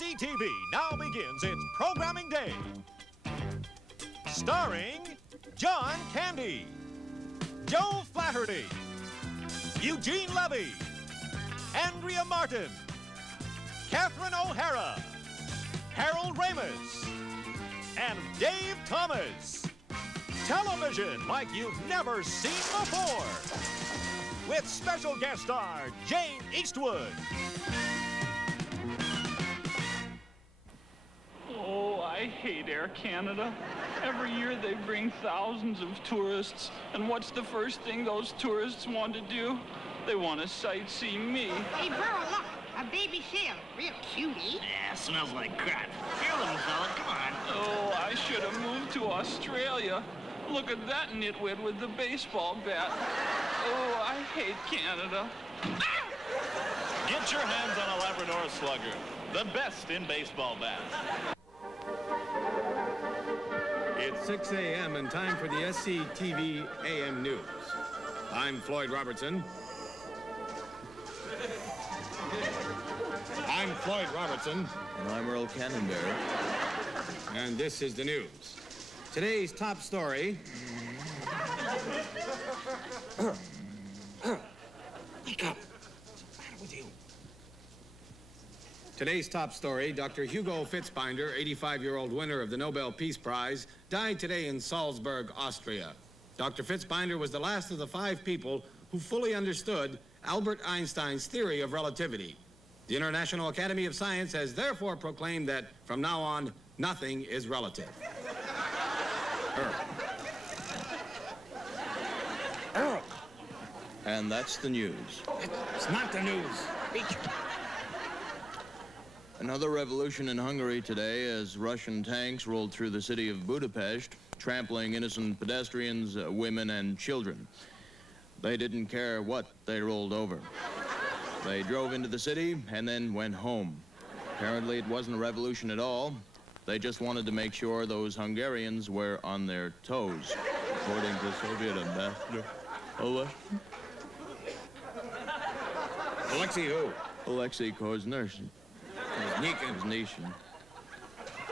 SCTV now begins its programming day. Starring John Candy, Joe Flaherty, Eugene Levy, Andrea Martin, Catherine O'Hara, Harold Ramis, and Dave Thomas. Television like you've never seen before. With special guest star Jane Eastwood. Oh, I hate Air Canada. Every year they bring thousands of tourists, and what's the first thing those tourists want to do? They want to sightsee me. Hey, Burrow, look, a baby seal. Real cutie. Yeah, smells like crap. Here, little fella, come on. Oh, I should have moved to Australia. Look at that nitwit with the baseball bat. Oh, I hate Canada. Get your hands on a Labrador Slugger, the best in baseball bats. It's 6 a.m. and time for the SCTV AM News. I'm Floyd Robertson. I'm Floyd Robertson. And I'm Earl Cannonberry. And this is the news. Today's top story. Wake up. What's the matter with you? Today's top story, Dr. Hugo Fitzbinder, 85-year-old winner of the Nobel Peace Prize, died today in Salzburg, Austria. Dr. Fitzbinder was the last of the 5 people who fully understood Albert Einstein's theory of relativity. The International Academy of Science has therefore proclaimed that from now on, nothing is relative. Earl. And that's the news. It's not the news. Another revolution in Hungary today as Russian tanks rolled through the city of Budapest, trampling innocent pedestrians, women, and children. They didn't care what they rolled over. They drove into the city and then went home. Apparently, it wasn't a revolution at all. They just wanted to make sure those Hungarians were on their toes. According to Soviet Ambassador Alexei who? Alexei Koznishin.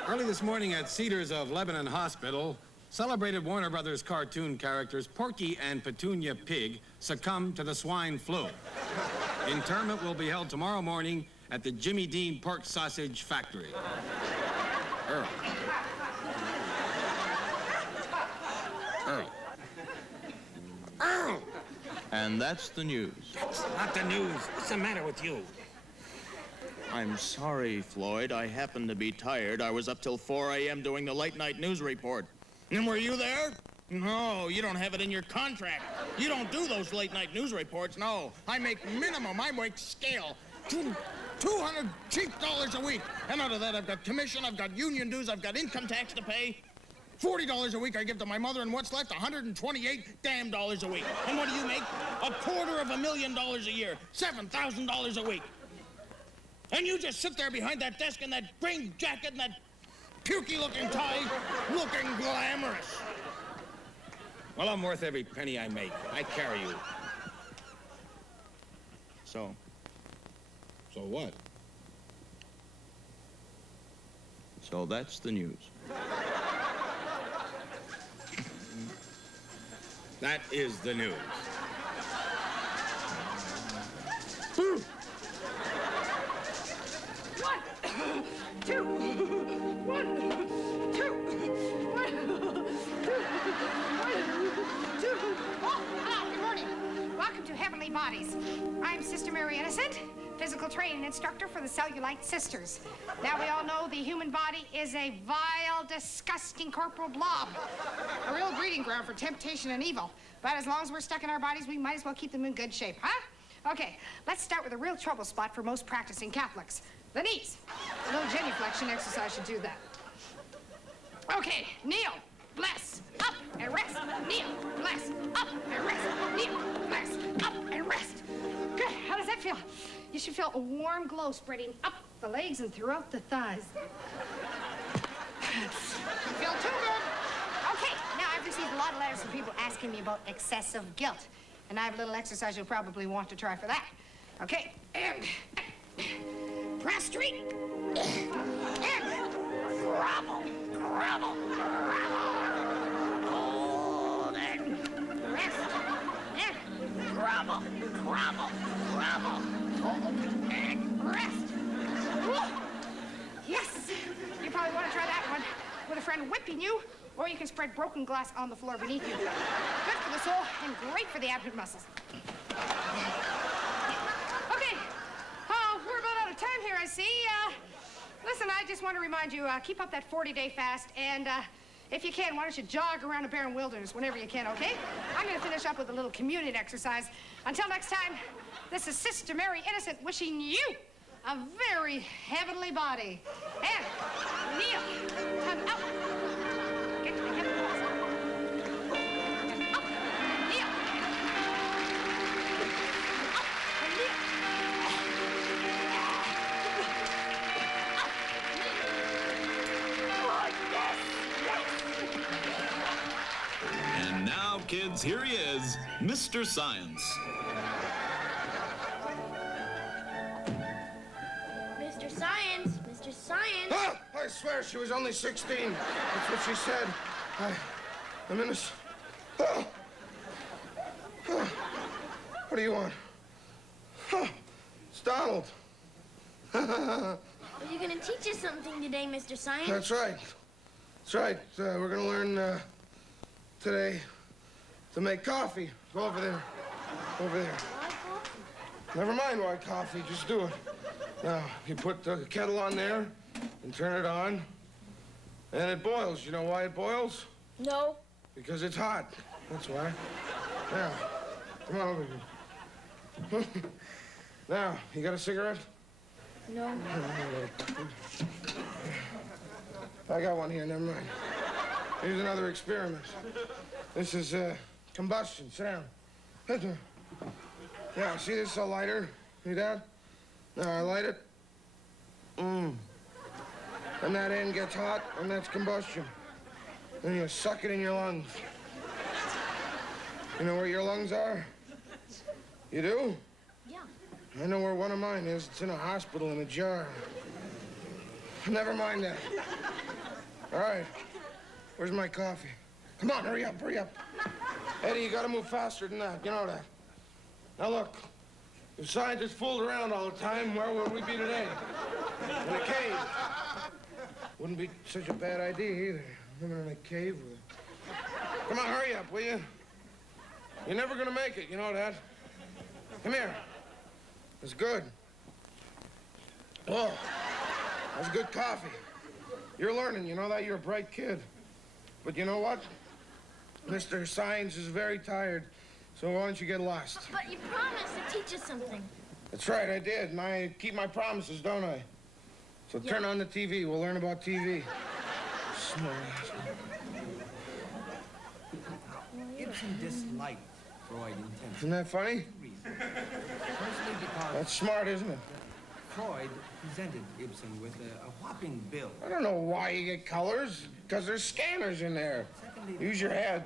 Early this morning at Cedars of Lebanon Hospital, celebrated Warner Brothers cartoon characters Porky and Petunia Pig succumbed to the swine flu. Interment will be held tomorrow morning at the Jimmy Dean Pork Sausage Factory. Earl. And that's the news. That's not the news. What's the matter with you? I'm sorry, Floyd. I happened to be tired. I was up till 4 a.m. doing the late-night news report. And were you there? No, you don't have it in your contract. You don't do those late-night news reports, no. I make minimum, I make scale. $200 cheap dollars a week. And out of that, I've got commission, I've got union dues, I've got income tax to pay. $40 a week I give to my mother, and what's left? $128 damn dollars a week. And what do you make? $250,000 a year. $7,000 a week. And you just sit there behind that desk in that green jacket and that pukey-looking tie, looking glamorous. Well, I'm worth every penny I make. I carry you. So? So what? So that's the news. That is the news. Oh, hello, good morning. Welcome to Heavenly Bodies. I'm Sister Mary Innocent, physical training instructor for the Cellulite Sisters. Now, we all know the human body is a vile, disgusting corporal blob. A real breeding ground for temptation and evil. But as long as we're stuck in our bodies, we might as well keep them in good shape, huh? Okay, let's start with a real trouble spot for most practicing Catholics. The knees. A little genuflexion exercise should do that. Okay, kneel, bless, up and rest. Kneel, bless, up and rest. Kneel, bless, up and rest. Good, how does that feel? You should feel a warm glow spreading up the legs and throughout the thighs. Feel too good. Okay, now I've received a lot of letters from people asking me about excessive guilt. And I have a little exercise you'll probably want to try for that. Okay, and prostrate. Crumble, crumble, hold and rest. Woo. Yes, you probably want to try that one with a friend whipping you, or you can spread broken glass on the floor beneath you. Good for the soul and great for the abdomen muscles. Okay, we're about out of time here, I see. Listen, I just want to remind you, keep up that 40-day fast, and if you can, why don't you jog around a barren wilderness whenever you can, okay? I'm going to finish up with a little community exercise. Until next time, this is Sister Mary Innocent wishing you a very heavenly body. And kneel, and up. Get to the heavenly body. And up, and kneel. Up, and kneel. And now, kids, here he is, Mr. Science. Mr. Science, Mr. Science. Ah, I swear she was only 16. That's what she said. I'm innocent. Oh. Oh. What do you want? Oh, it's Donald. Are you going to teach us something today, Mr. Science? That's right. That's right. We're going to learn today to make coffee. Go over there. Over there. Why coffee? Never mind why coffee. Just do it. Now, you put the kettle on there and turn it on, and it boils. You know why it boils? No. Because it's hot. That's why. Now, come on over here. Now, you got a cigarette? No. I got one here, never mind. Here's another experiment. This is combustion. Sit down. Yeah, see this lighter? See that? Now I light it. And that end gets hot, and that's combustion. Then you suck it in your lungs. You know where your lungs are? You do? Yeah. I know where one of mine is. It's in a hospital in a jar. Never mind that. All right. Where's my coffee? Come on, hurry up, hurry up. Eddie, you gotta move faster than that. You know that. Now look, if scientists fooled around all the time, where would we be today? In a cave. Wouldn't be such a bad idea either. Living in a cave with... Come on, hurry up, will you? You're never gonna make it, you know that. Come here. It's good. Oh, that's good coffee. You're learning, you know that? You're a bright kid. But you know what? Mr. Science is very tired, so why don't you get lost? But you promised to teach us something. That's right, I did, and I keep my promises, don't I? So Yeah. turn on the TV. We'll learn about TV. Smart ass. Ibsen disliked Freud intensely. Isn't that funny? Firstly, because That's smart, isn't it? Freud presented Ibsen with a whopping bill. I don't know why you get colors, because there's scanners in there. Use your head.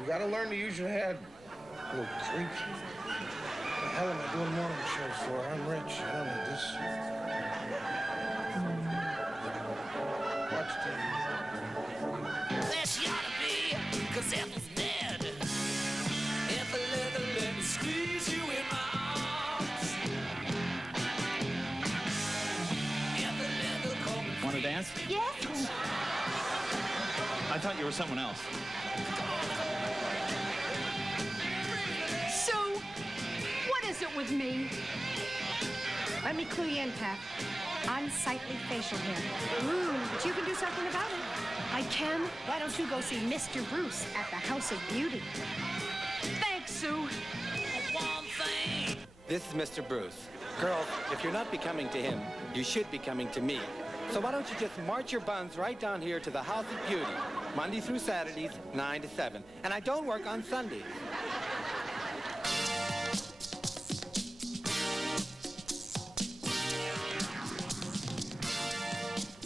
You gotta learn to use your head. Little creep. The hell am I doing morning shows for? I'm rich. I don't need this. Watch TV. There she ought to be, 'cause Ethel's dead. Ethel, Ethel, let me squeeze you in my arms. Ethel, Ethel, come. Want to dance? Yes. I thought you were someone else. So, what is it with me? Let me clue you in, Pat. Unsightly facial hair. But you can do something about it. I can? Why don't you go see Mr. Bruce at the House of Beauty? Thanks, Sue. One thing. This is Mr. Bruce. Girls, if you're not becoming to him, you should be coming to me. So why don't you just march your buns right down here to the House of Beauty, Monday through Saturdays, 9 to 7. And I don't work on Sundays.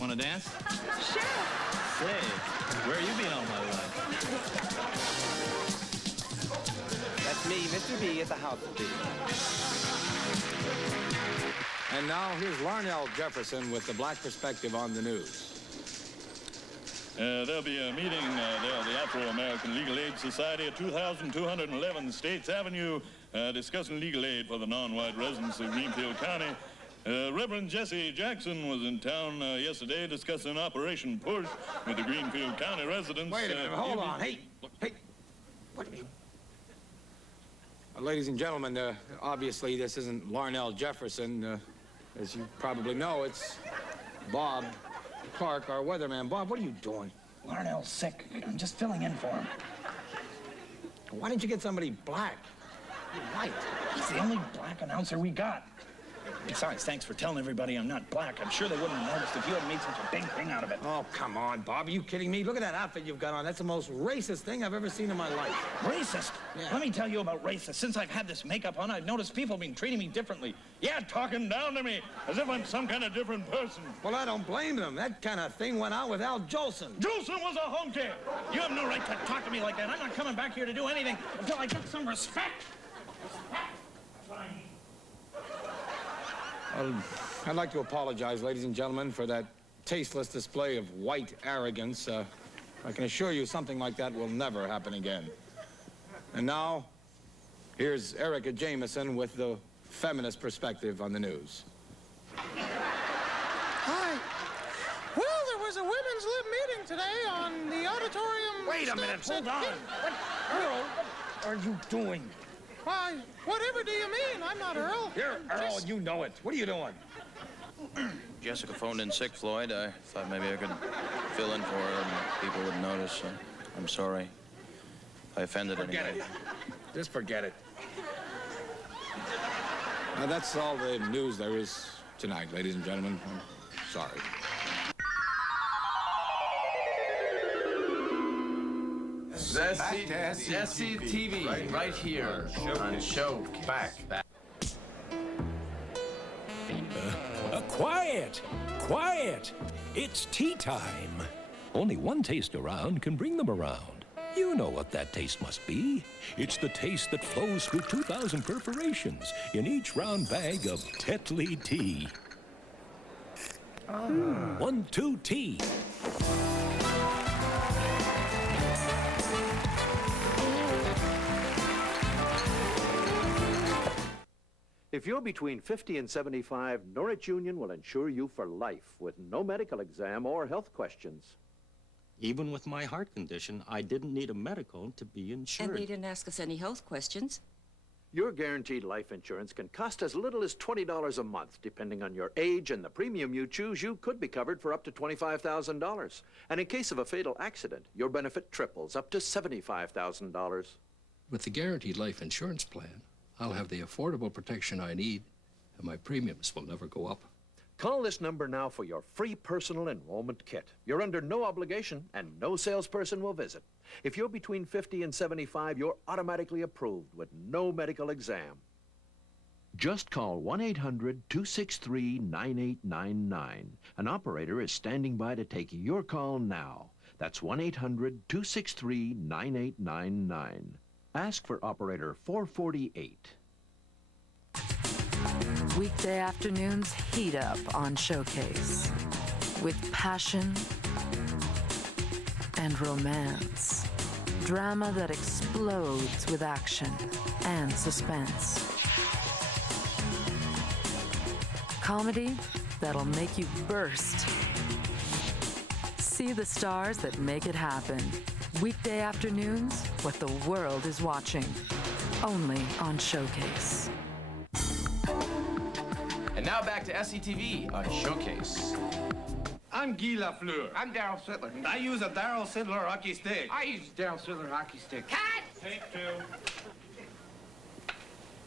Want to dance? Sure. Say, where have you been all my life? That's me, Mr. B, at the House of Beauty. And now here's Larnell Jefferson with the Black Perspective on the news. There'll be a meeting there at the Afro-American Legal Aid Society at 2211 States Avenue discussing legal aid for the non-white residents of Greenfield County. Reverend Jesse Jackson was in town yesterday discussing Operation Push with the Greenfield County residents. Wait a minute, hold on. Hey, what are you... ladies and gentlemen, obviously this isn't Larnell Jefferson. As you probably know, it's Bob Clark, our weatherman. Bob, what are you doing? Larnell's sick. I'm just filling in for him. Why didn't you get somebody black? You're white. He's the only black announcer we got. Besides, thanks for telling everybody I'm not black. I'm sure they wouldn't have noticed if you hadn't made such a big thing out of it. Oh, come on, Bob. Are you kidding me? Look at that outfit you've got on. That's the most racist thing I've ever seen in my life. Racist? Yeah. Let me tell you about racist. Since I've had this makeup on, I've noticed people been treating me differently. Yeah, talking down to me as if I'm some kind of different person. Well, I don't blame them. That kind of thing went out with Al Jolson. Jolson was a honky. You have no right to talk to me like that. I'm not coming back here to do anything until I get some respect. I'd like to apologize, ladies and gentlemen, for that tasteless display of white arrogance. I can assure you something like that will never happen again. And now, here's Erica Jameson with the feminist perspective on the news. Hi. Well, there was a women's lib meeting today on the auditorium... Wait a minute, hold on. What, Earl, what are you doing? Why, whatever do you mean? I'm not Earl. You're Earl, you know it. What are you doing? Jessica phoned in sick, Floyd. I thought maybe I could fill in for her and people would notice. I'm sorry if I offended anyone. Forget it. Just forget it. Now, that's all the news there is tonight, ladies and gentlemen. I'm sorry. SCTV, right here on Show. Back. Quiet! Quiet! It's tea time. Only one taste around can bring them around. You know what that taste must be. It's the taste that flows through 2,000 perforations in each round bag of Tetley tea. 1-2 tea. If you're between 50 and 75, Norwich Union will insure you for life with no medical exam or health questions. Even with my heart condition, I didn't need a medical to be insured. And they didn't ask us any health questions. Your guaranteed life insurance can cost as little as $20 a month. Depending on your age and the premium you choose, you could be covered for up to $25,000. And in case of a fatal accident, your benefit triples up to $75,000. With the guaranteed life insurance plan, I'll have the affordable protection I need, and my premiums will never go up. Call this number now for your free personal enrollment kit. You're under no obligation, and no salesperson will visit. If you're between 50 and 75, you're automatically approved with no medical exam. Just call 1-800-263-9899. An operator is standing by to take your call now. That's 1-800-263-9899. Ask for operator 448. Weekday afternoons heat up on Showcase with passion and romance. Drama that explodes with action and suspense. Comedy that'll make you burst. See the stars that make it happen. Weekday afternoons, what the world is watching. Only on Showcase. And now back to SCTV on Showcase. I'm Guy Lafleur. I'm Darryl Sittler. And I use a Darryl Sittler hockey stick. I use a Darryl Sittler hockey stick. Cut! Take two.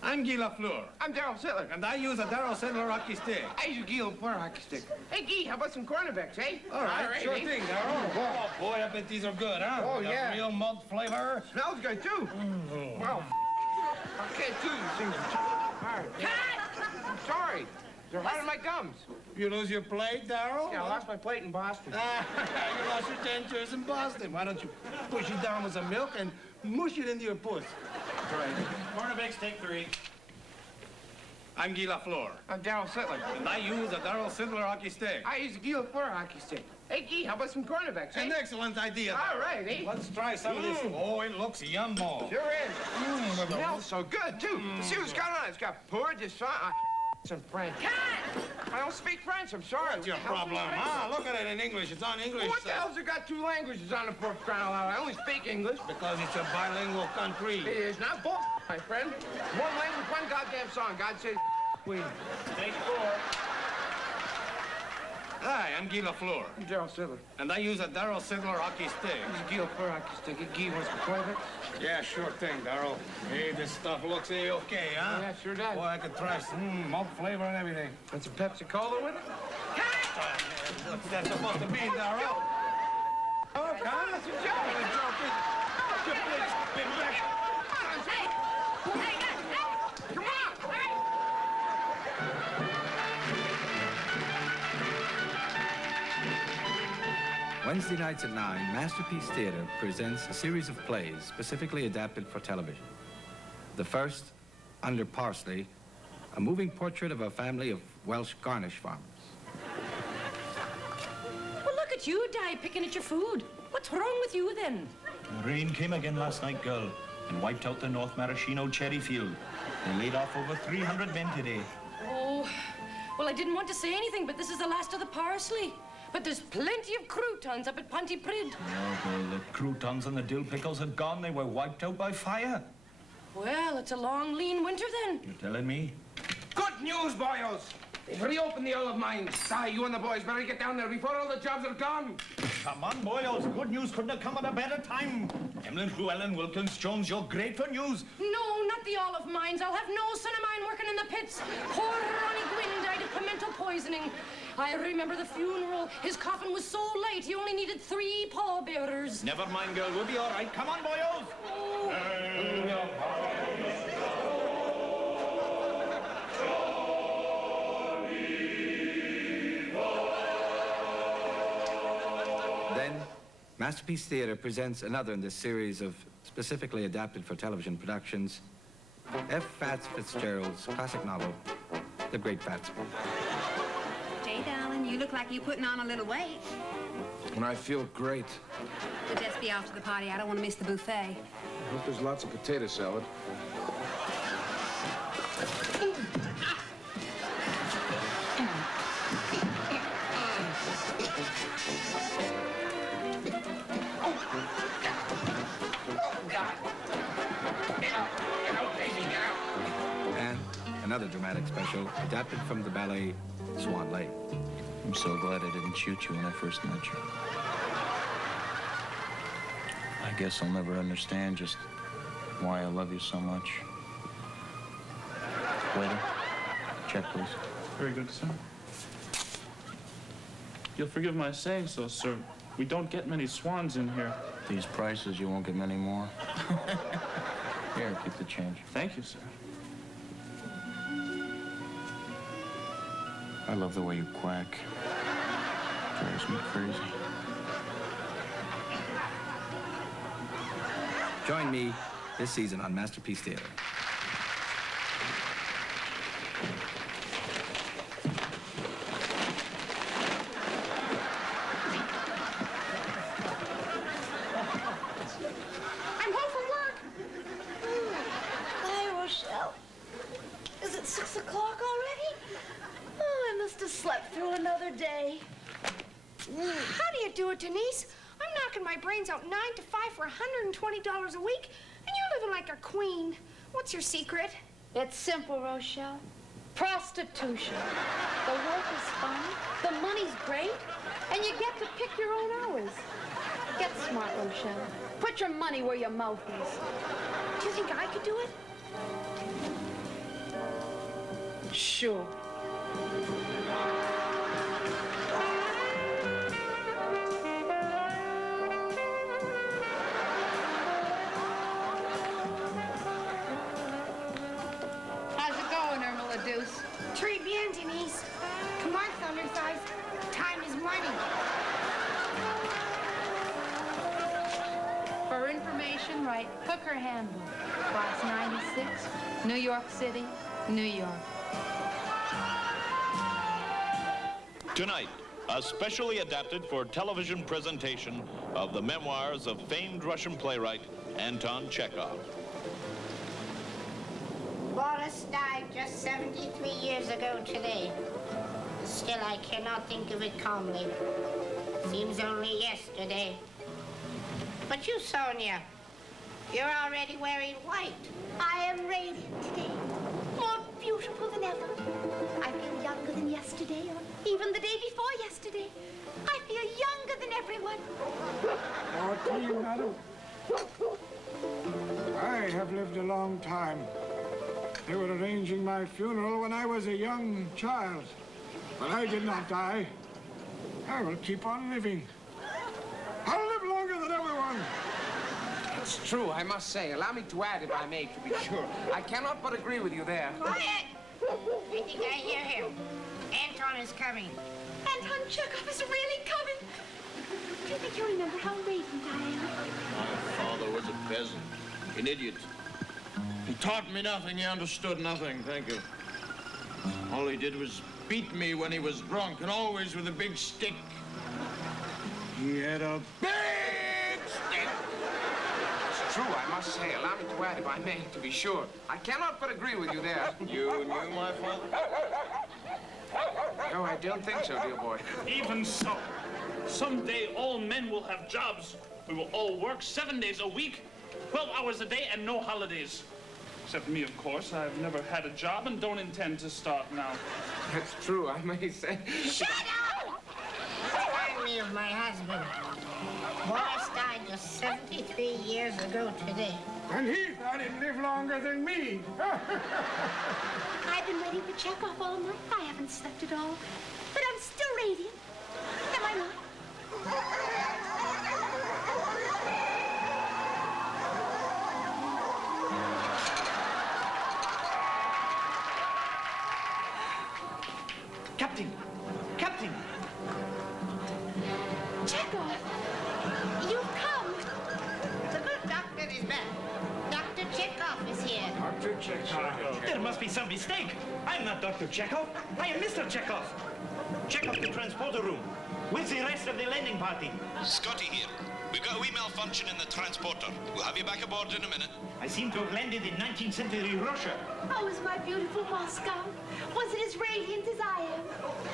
I'm Guy Lafleur. I'm Darryl Sittler. And I use a Darryl Sittler hockey stick. I use a Guy Lafleur hockey stick. Hey, Guy, how about some cornerbacks, eh? All right, sure thing, Darryl. Oh, boy, I bet these are good, huh? Oh, yeah. Real malt flavor. Smells good, too. Well, I can't do these things. Hard. Cut! I'm sorry. They're hard on my gums. You lose your plate, Darryl? Yeah, I lost my plate in Boston. You lost your dentures in Boston. Why don't you push it down with some milk and mush it into your puss? That's right. Cornerbacks, take 3. I'm Guy Lafleur. I'm Darryl Sittler. And I use a Darryl Sittler hockey stick. I use a Guy Lafleur hockey stick. Hey, Guy, how about some cornerbacks? An excellent idea. All right, eh? Let's try some of this. Oh, it looks yummo. Sure is. Smells so good, too. See what's going on? It's got pour de sang. Some French. I don't speak French. I'm sorry. What's your problem? Look at it in English. It's on English. What the hell's it got two languages on the poor crown? I only speak English. Because it's a bilingual country. It is not bull, my friend. One language, one goddamn song. God says Queen. Take 4. Hi, I'm Guy Lafleur. I'm Darryl Sittler. And I use a Darryl Sittler hockey stick. Use a Guy Lafleur hockey stick. Hey, Guy, wants some cornerbacks? Yeah, sure thing, Darryl. Hey, this stuff looks okay, huh? Yeah, sure does. Boy, I could try some malt flavor and everything. Want some Pepsi-Cola with it? What's that supposed to mean, Darryl? Oh, come on, it's a joke. Come on! Wednesday nights at 9, Masterpiece Theater presents a series of plays specifically adapted for television. The first, Under Parsley, a moving portrait of a family of Welsh garnish farmers. Well, look at you, Di, picking at your food. What's wrong with you, then? The rain came again last night, girl, and wiped out the North Maraschino cherry field. They laid off over 300 men today. Oh, well, I didn't want to say anything, but this is the last of the parsley. But there's plenty of croutons up at Pontypridd. Oh, girl, the croutons and the dill pickles are gone. They were wiped out by fire. Well, it's a long, lean winter, then. You're telling me? Good news, boys! They've reopened the olive mines. Di, you and the boys better get down there before all the jobs are gone. Come on, boys. Good news couldn't have come at a better time. Emlyn Llewellyn Wilkins Jones, you're great for news. No, not the olive mines. I'll have no son of mine working in the pits. Poor Ronnie Gwynn died of pimento poisoning. I remember the funeral. His coffin was so light, he only needed 3 pallbearers. Never mind, girl. We'll be all right. Come on, boys. Then, Masterpiece Theater presents another in this series of specifically adapted for television productions, F. Fats Fitzgerald's classic novel, The Great Gatsby. Jay, darling, you look like you're putting on a little weight. And I feel great. We'll just be off to the party. I don't want to miss the buffet. I hope there's lots of potato salad. And another dramatic special adapted from the ballet Swan Lake. I'm so glad I didn't shoot you when I first met you. I guess I'll never understand just why I love you so much. Waiter, check, please. Very good, sir. You'll forgive my saying so, sir. We don't get many swans in here. These prices, you won't get many more. Here, keep the change. Thank you, sir. I love the way you quack. Drives me crazy. Join me this season on Masterpiece Theater. I'm home from work. Hi, Rochelle. Is it 6 o'clock already? Oh, I must have slept through another day. How do you do it, Denise? I'm knocking my brains out 9 to 5 for $120 a week, and you're living like a queen. What's your secret? It's simple, Rochelle. Prostitution. The work is fun, the money's great, and you get to pick your own hours. Get smart, Rochelle. Put your money where your mouth is. Do you think I could do it? Sure. How's it going, Irma Deuce? Très bien, Denise. Come on, Thunder Thighs. Time is money. For information, write Hooker Handbook, Class 96, New York City, New York. Tonight, a specially adapted for television presentation of the memoirs of famed Russian playwright Anton Chekhov. Boris died just 73 years ago today. Still, I cannot think of it calmly. Seems only yesterday. But you, Sonia, you're already wearing white. I am radiant today, more beautiful than ever. I feel younger than yesterday, or even the day before yesterday. I feel younger than everyone. More tea, madam. I have lived a long time. They were arranging my funeral when I was a young child. But I did not die. I will keep on living. I'll live longer than everyone. It's true, I must say. Allow me to add, if I may, to be sure. I cannot but agree with you there. Quiet! I think I hear him. Anton is coming. Anton Chekhov is really coming. Do you think you remember how radiant I am? My father was a peasant, an idiot. He taught me nothing, he understood nothing, thank you. All he did was beat me when he was drunk, and always with a big stick. He had a big stick! It's true, I must say. Allow me to add, if I may, to be sure. I cannot but agree with you there. You knew my father? No, I don't think so, dear boy. Even so, someday all men will have jobs. We will all work 7 days a week, 12 hours a day, and no holidays. Except me, of course. I've never had a job and don't intend to start now. That's true, I may say. Shut up! Remind me of my husband. Boris died just 73 years ago today. And he thought he'd live longer than me. I've been waiting for Chekhov all night. I haven't slept at all. But I'm still radiant. Am I not? Captain! Captain! Chekhov! You've come! The good doctor is back. Dr. Chekhov is here. Dr. Chekhov. There must be some mistake. I'm not Dr. Chekhov. I am Mr. Chekhov. Check up the transporter room. Where's the rest of the landing party? Scotty here. We've got a wee malfunction in the transporter. We'll have you back aboard in a minute. I seem to have landed in 19th century Russia. How is my beautiful Moscow? Was it as radiant as I am?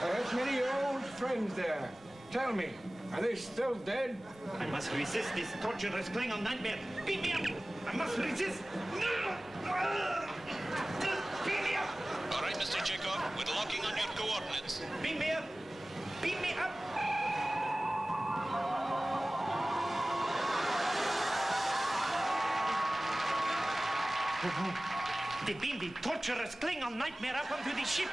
I have many old friends there. Tell me, are they still dead? I must resist this torturous Klingon nightmare. Beat me up! I must resist! Beat me up! All right, Mr. Chekhov, we're locking on your coordinates. Beat me up! Beat me up! They beamed the torturous Klingon nightmare up onto the ship.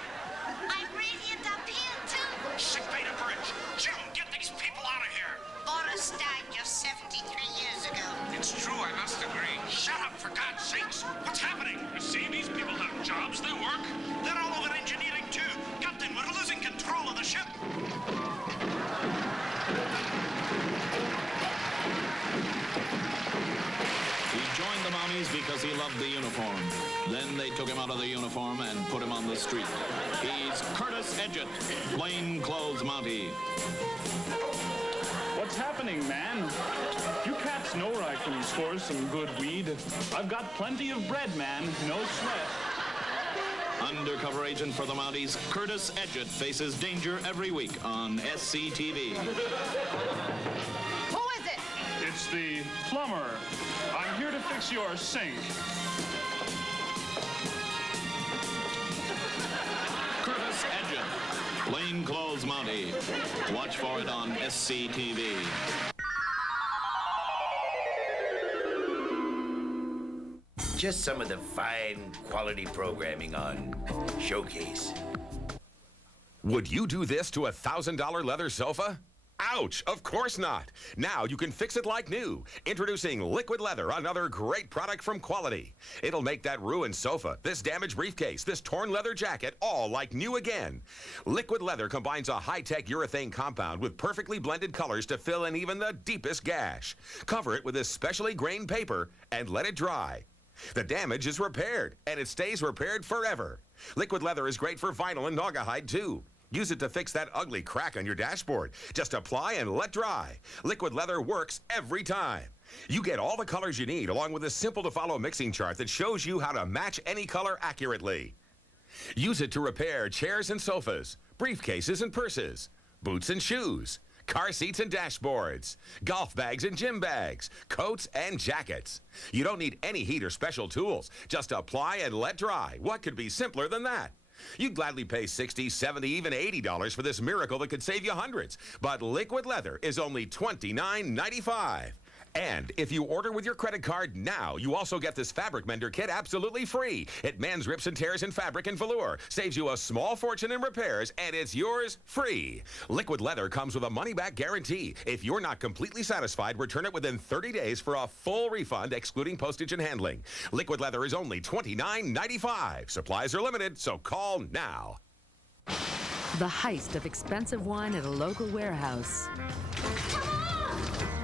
I'm radiant up here, too. Sick bait of bridge. Jim, get these people out of here. Boris died just 73 years ago. It's true, I must agree. Shut up, for God's sakes. What's happening? You see, these people have jobs, they work. They're all over engineering, too. Captain, we're losing control of the ship. He joined the Mounties because he loved the uniform. Then they took him out of the uniform and put him on the street. He's Curtis Edgett, plainclothes Mountie. What's happening, man? You cats know where I can score some good weed. I've got plenty of bread, man. No sweat. Undercover agent for the Mounties, Curtis Edgett faces danger every week on SCTV. Who is it? It's the plumber. I'm here to fix your sink. Curtis Edgett, plainclothes Mountie. Watch for it on SCTV. Just some of the fine quality programming on Showcase. Would you do this to a $1,000 leather sofa? Ouch, of course not. Now you can fix it like new. Introducing Liquid Leather, another great product from Quality. It'll make that ruined sofa, this damaged briefcase, this torn leather jacket, all like new again. Liquid Leather combines a high-tech urethane compound with perfectly blended colors to fill in even the deepest gash. Cover it with this specially grained paper and let it dry. The damage is repaired, and it stays repaired forever. Liquid Leather is great for vinyl and naugahyde, too. Use it to fix that ugly crack on your dashboard. Just apply and let dry. Liquid leather works every time. You get all the colors you need along with a simple-to-follow mixing chart that shows you how to match any color accurately. Use it to repair chairs and sofas, briefcases and purses, boots and shoes, car seats and dashboards, golf bags and gym bags, coats and jackets. You don't need any heat or special tools. Just apply and let dry. What could be simpler than that? You'd gladly pay $60, $70, even $80 for this miracle that could save you hundreds. But liquid leather is only $29.95. And if you order with your credit card now, you also get this fabric mender kit absolutely free. It mends rips and tears in fabric and velour, saves you a small fortune in repairs, and it's yours free. Liquid leather comes with a money-back guarantee. If you're not completely satisfied, return it within 30 days for a full refund, excluding postage and handling. Liquid leather is only $29.95. Supplies are limited, so call now. The heist of expensive wine at a local warehouse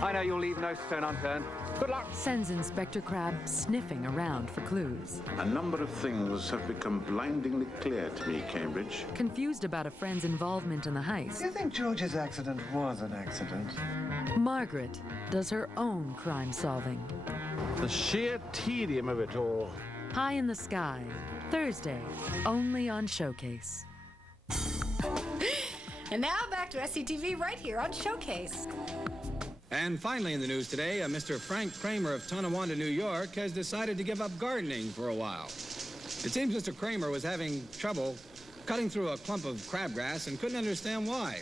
I know you'll leave no stone unturned. Good luck. sends Inspector Crab sniffing around for clues. A number of things have become blindingly clear to me, Cambridge. Confused about a friend's involvement in the heist, Do you think George's accident was an accident? Margaret does her own crime solving. The sheer tedium of it all. High in the Sky, Thursday, only on Showcase. And now back to SCTV right here on Showcase. And finally in the news today, Mr. Frank Kramer of Tonawanda, New York, has decided to give up gardening for a while. It seems Mr. Kramer was having trouble cutting through a clump of crabgrass and couldn't understand why,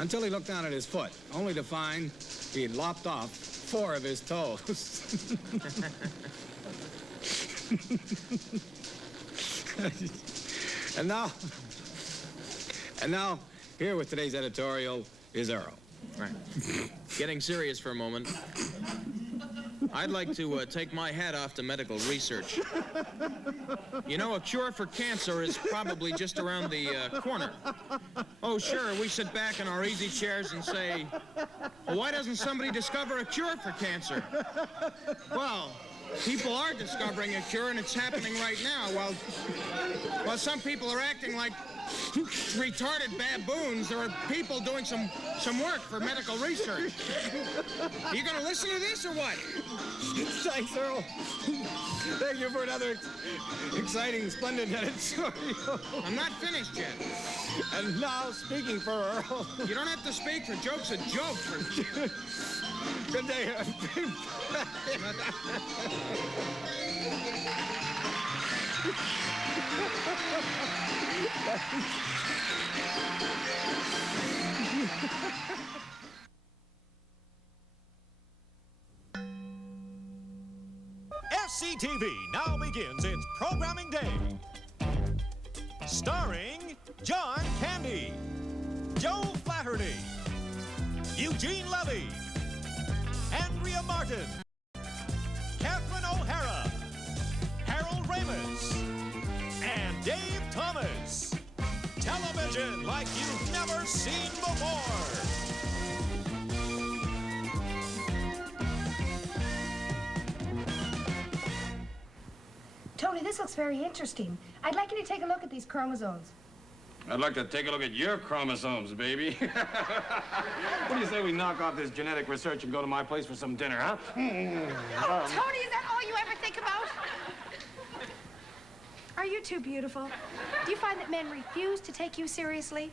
until he looked down at his foot, only to find he had lopped off 4 of his toes. And now, here with today's editorial is Earl. Right. Getting serious for a moment. I'd like to take my hat off to medical research. You know, a cure for cancer is probably just around the corner. Oh, sure, we sit back in our easy chairs and say, well, why doesn't somebody discover a cure for cancer? Well, people are discovering a cure, and it's happening right now. While some people are acting like retarded baboons, there are people doing some work for medical research. Are you going to listen to this or what? Thanks, Earl. Thank you for another exciting, splendid editorial. I'm not finished yet. And now, speaking for Earl. You don't have to speak for jokes a joke. Good day. SCTV now begins its programming day. Starring John Candy, Joe Flaherty, Eugene Levy, Andrea Martin, Catherine O'Hara, Harold Ramis, and Dave Thomas. Television like you've never seen before. Tony, this looks very interesting. I'd like you to take a look at these chromosomes. I'd like to take a look at your chromosomes, baby. What do you say we knock off this genetic research and go to my place for some dinner, huh? Oh, Tony, is that all you ever think about? Are you too beautiful? Do you find that men refuse to take you seriously?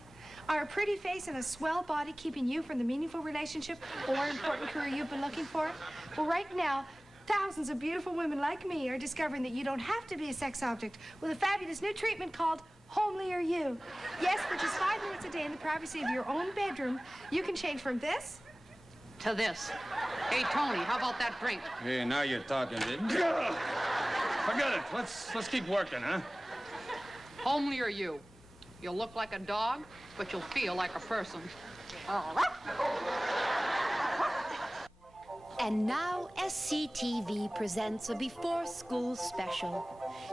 Are a pretty face and a swell body keeping you from the meaningful relationship or important career you've been looking for? Well, right now, thousands of beautiful women like me are discovering that you don't have to be a sex object with a fabulous new treatment called Homelier You. Yes, for just 5 minutes a day in the privacy of your own bedroom, you can change from this to this. Hey, Tony, how about that drink? Hey, now you're talking. Forget it. Let's keep working, huh? Homelier You. You'll look like a dog, but you'll feel like a person. And now SCTV presents a before-school special.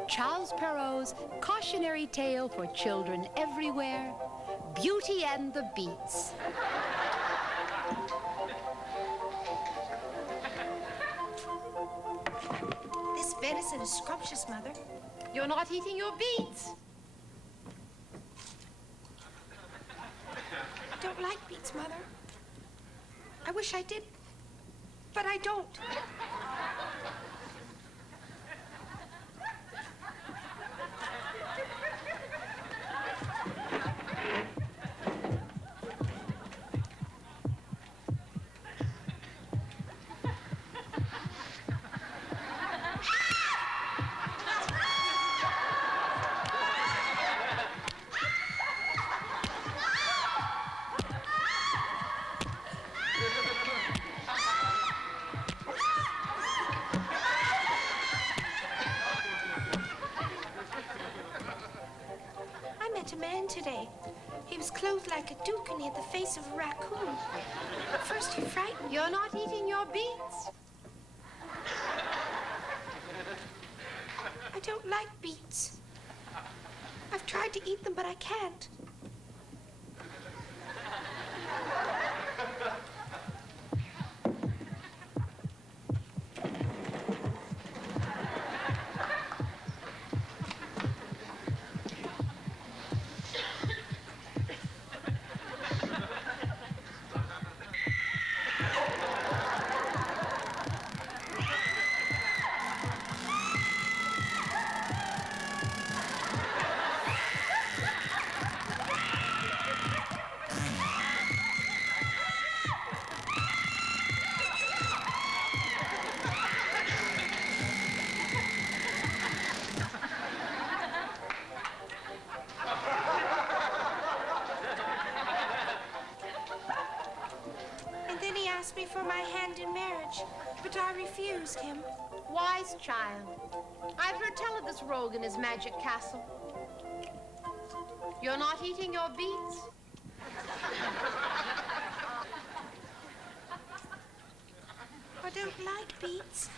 Charles Perrault's cautionary tale for children everywhere, Beauty and the Beats. This venison is scrumptious, Mother. You're not eating your beets. beets, Mother. I wish I did, but I don't. A man today. He was clothed like a duke and he had the face of a raccoon. At first he frightened me. You're not eating your beets? I don't like beets. I've tried to eat them, but I can't. Asked me for my hand in marriage, but I refused him. Wise child. I've heard tell of this rogue in his magic castle. You're not eating your beets? I don't like beets.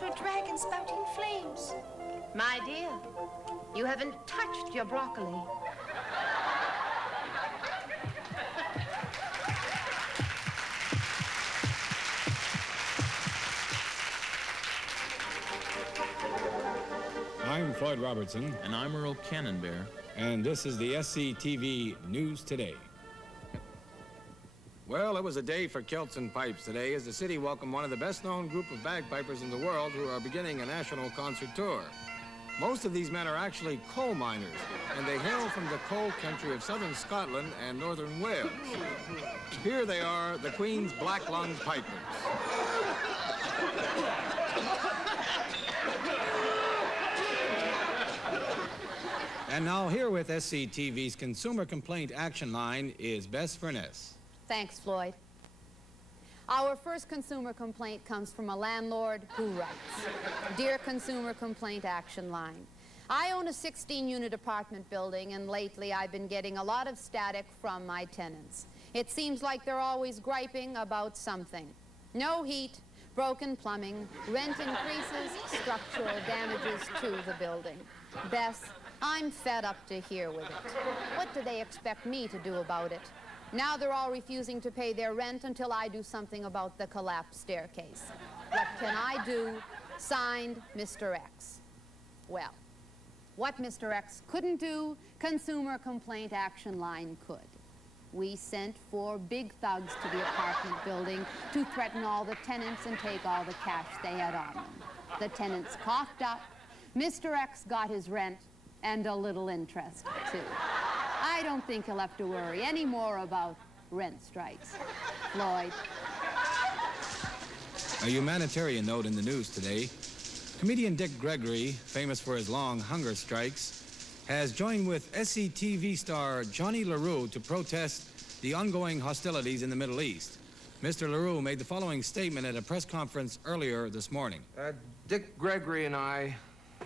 A dragon spouting flames. My dear, you haven't touched your broccoli. I'm Floyd Robertson. And I'm Earl Cannonbear. And this is the SCTV News Today. Well, it was a day for kilts and pipes today as the city welcomed one of the best-known group of bagpipers in the world who are beginning a national concert tour. Most of these men are actually coal miners, and they hail from the coal country of southern Scotland and northern Wales. Here they are, the Queen's Black-Lunged Pipers. And now here with SCTV's Consumer Complaint Action Line is Bess Furness. Thanks, Floyd. Our first consumer complaint comes from a landlord who writes, Dear Consumer Complaint Action Line, I own a 16-unit apartment building, and lately I've been getting a lot of static from my tenants. It seems like they're always griping about something. No heat, broken plumbing, rent increases, structural damages to the building. Bess, I'm fed up to here with it. What do they expect me to do about it? Now they're all refusing to pay their rent until I do something about the collapsed staircase. What can I do? Signed, Mr. X. Well, what Mr. X couldn't do, Consumer Complaint Action Line could. We sent 4 big thugs to the apartment building to threaten all the tenants and take all the cash they had on them. The tenants coughed up. Mr. X got his rent and a little interest, too. I don't think he'll have to worry any more about rent strikes. Floyd. A humanitarian note in the news today. Comedian Dick Gregory, famous for his long hunger strikes, has joined with SCTV star Johnny LaRue to protest the ongoing hostilities in the Middle East. Mr. LaRue made the following statement at a press conference earlier this morning. Dick Gregory and I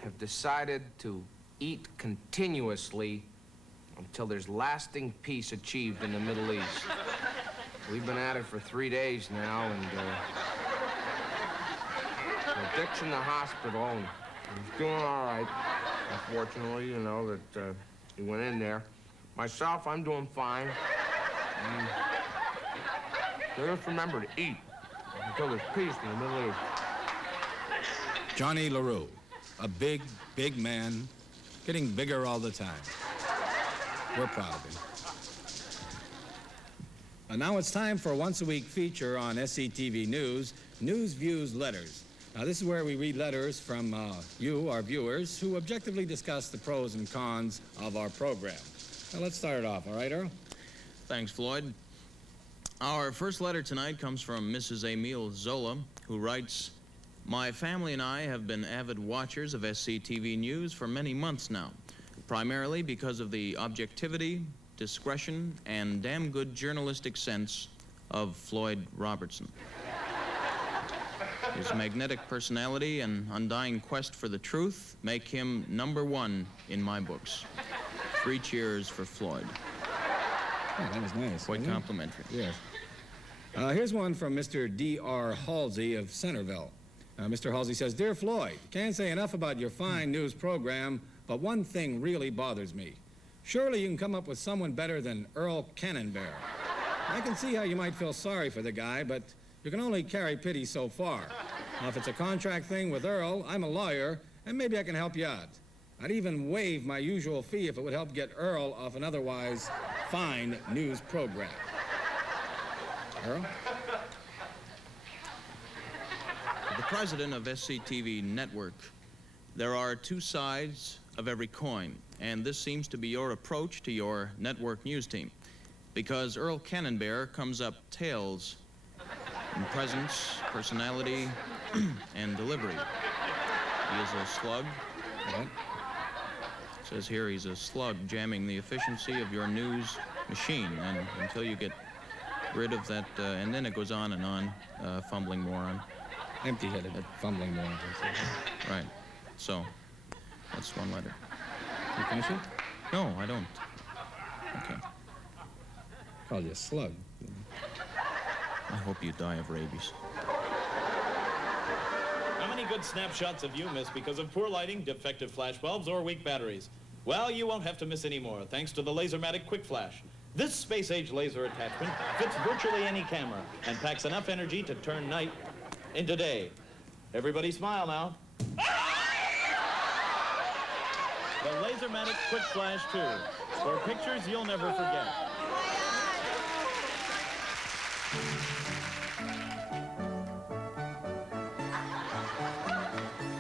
have decided to eat continuously until there's lasting peace achieved in the Middle East. We've been at it for 3 days now, and Dick's in the hospital, and he's doing all right. Unfortunately, you know, that he went in there. Myself, I'm doing fine. So just remember to eat until there's peace in the Middle East. Johnny LaRue, a big, big man, getting bigger all the time. We're proud of him. And now it's time for a once-a-week feature on SCTV News, News Views Letters. Now, this is where we read letters from you, our viewers, who objectively discuss the pros and cons of our program. Now, let's start it off, all right, Earl? Thanks, Floyd. Our first letter tonight comes from Mrs. Emile Zola, who writes, "My family and I have been avid watchers of SCTV News for many months now, primarily because of the objectivity, discretion, and damn good journalistic sense of Floyd Robertson. His magnetic personality and undying quest for the truth make him #1 in my books. 3 cheers for Floyd." Oh, that was nice. Quite complimentary. Yes. Here's one from Mr. D.R. Halsey of Centerville. Mr. Halsey says, "Dear Floyd, can't say enough about your fine news program, but one thing really bothers me. Surely you can come up with someone better than Earl Cannonbear. I can see how you might feel sorry for the guy, but you can only carry pity so far. Now, if it's a contract thing with Earl, I'm a lawyer, and maybe I can help you out. I'd even waive my usual fee if it would help get Earl off an otherwise fine news program." Earl? The president of SCTV Network, there are 2 sides of every coin, and this seems to be your approach to your network news team, because Earl Cannonbear comes up tails in presence, personality, and delivery. He is a slug. What? It says here he's a slug jamming the efficiency of your news machine, and until you get rid of that, and then it goes on and on, fumbling moron. Empty-headed, fumbling moron. Right. So, that's one letter. You finish it? No, I don't. Okay. Called you a slug. I hope you die of rabies. How many good snapshots have you missed because of poor lighting, defective flash bulbs, or weak batteries? Well, you won't have to miss any more, thanks to the Lasermatic Quick Flash. This space-age laser attachment fits virtually any camera and packs enough energy to turn night into day. Everybody smile now. The Lasermatic Quick Flash 2, for pictures you'll never forget.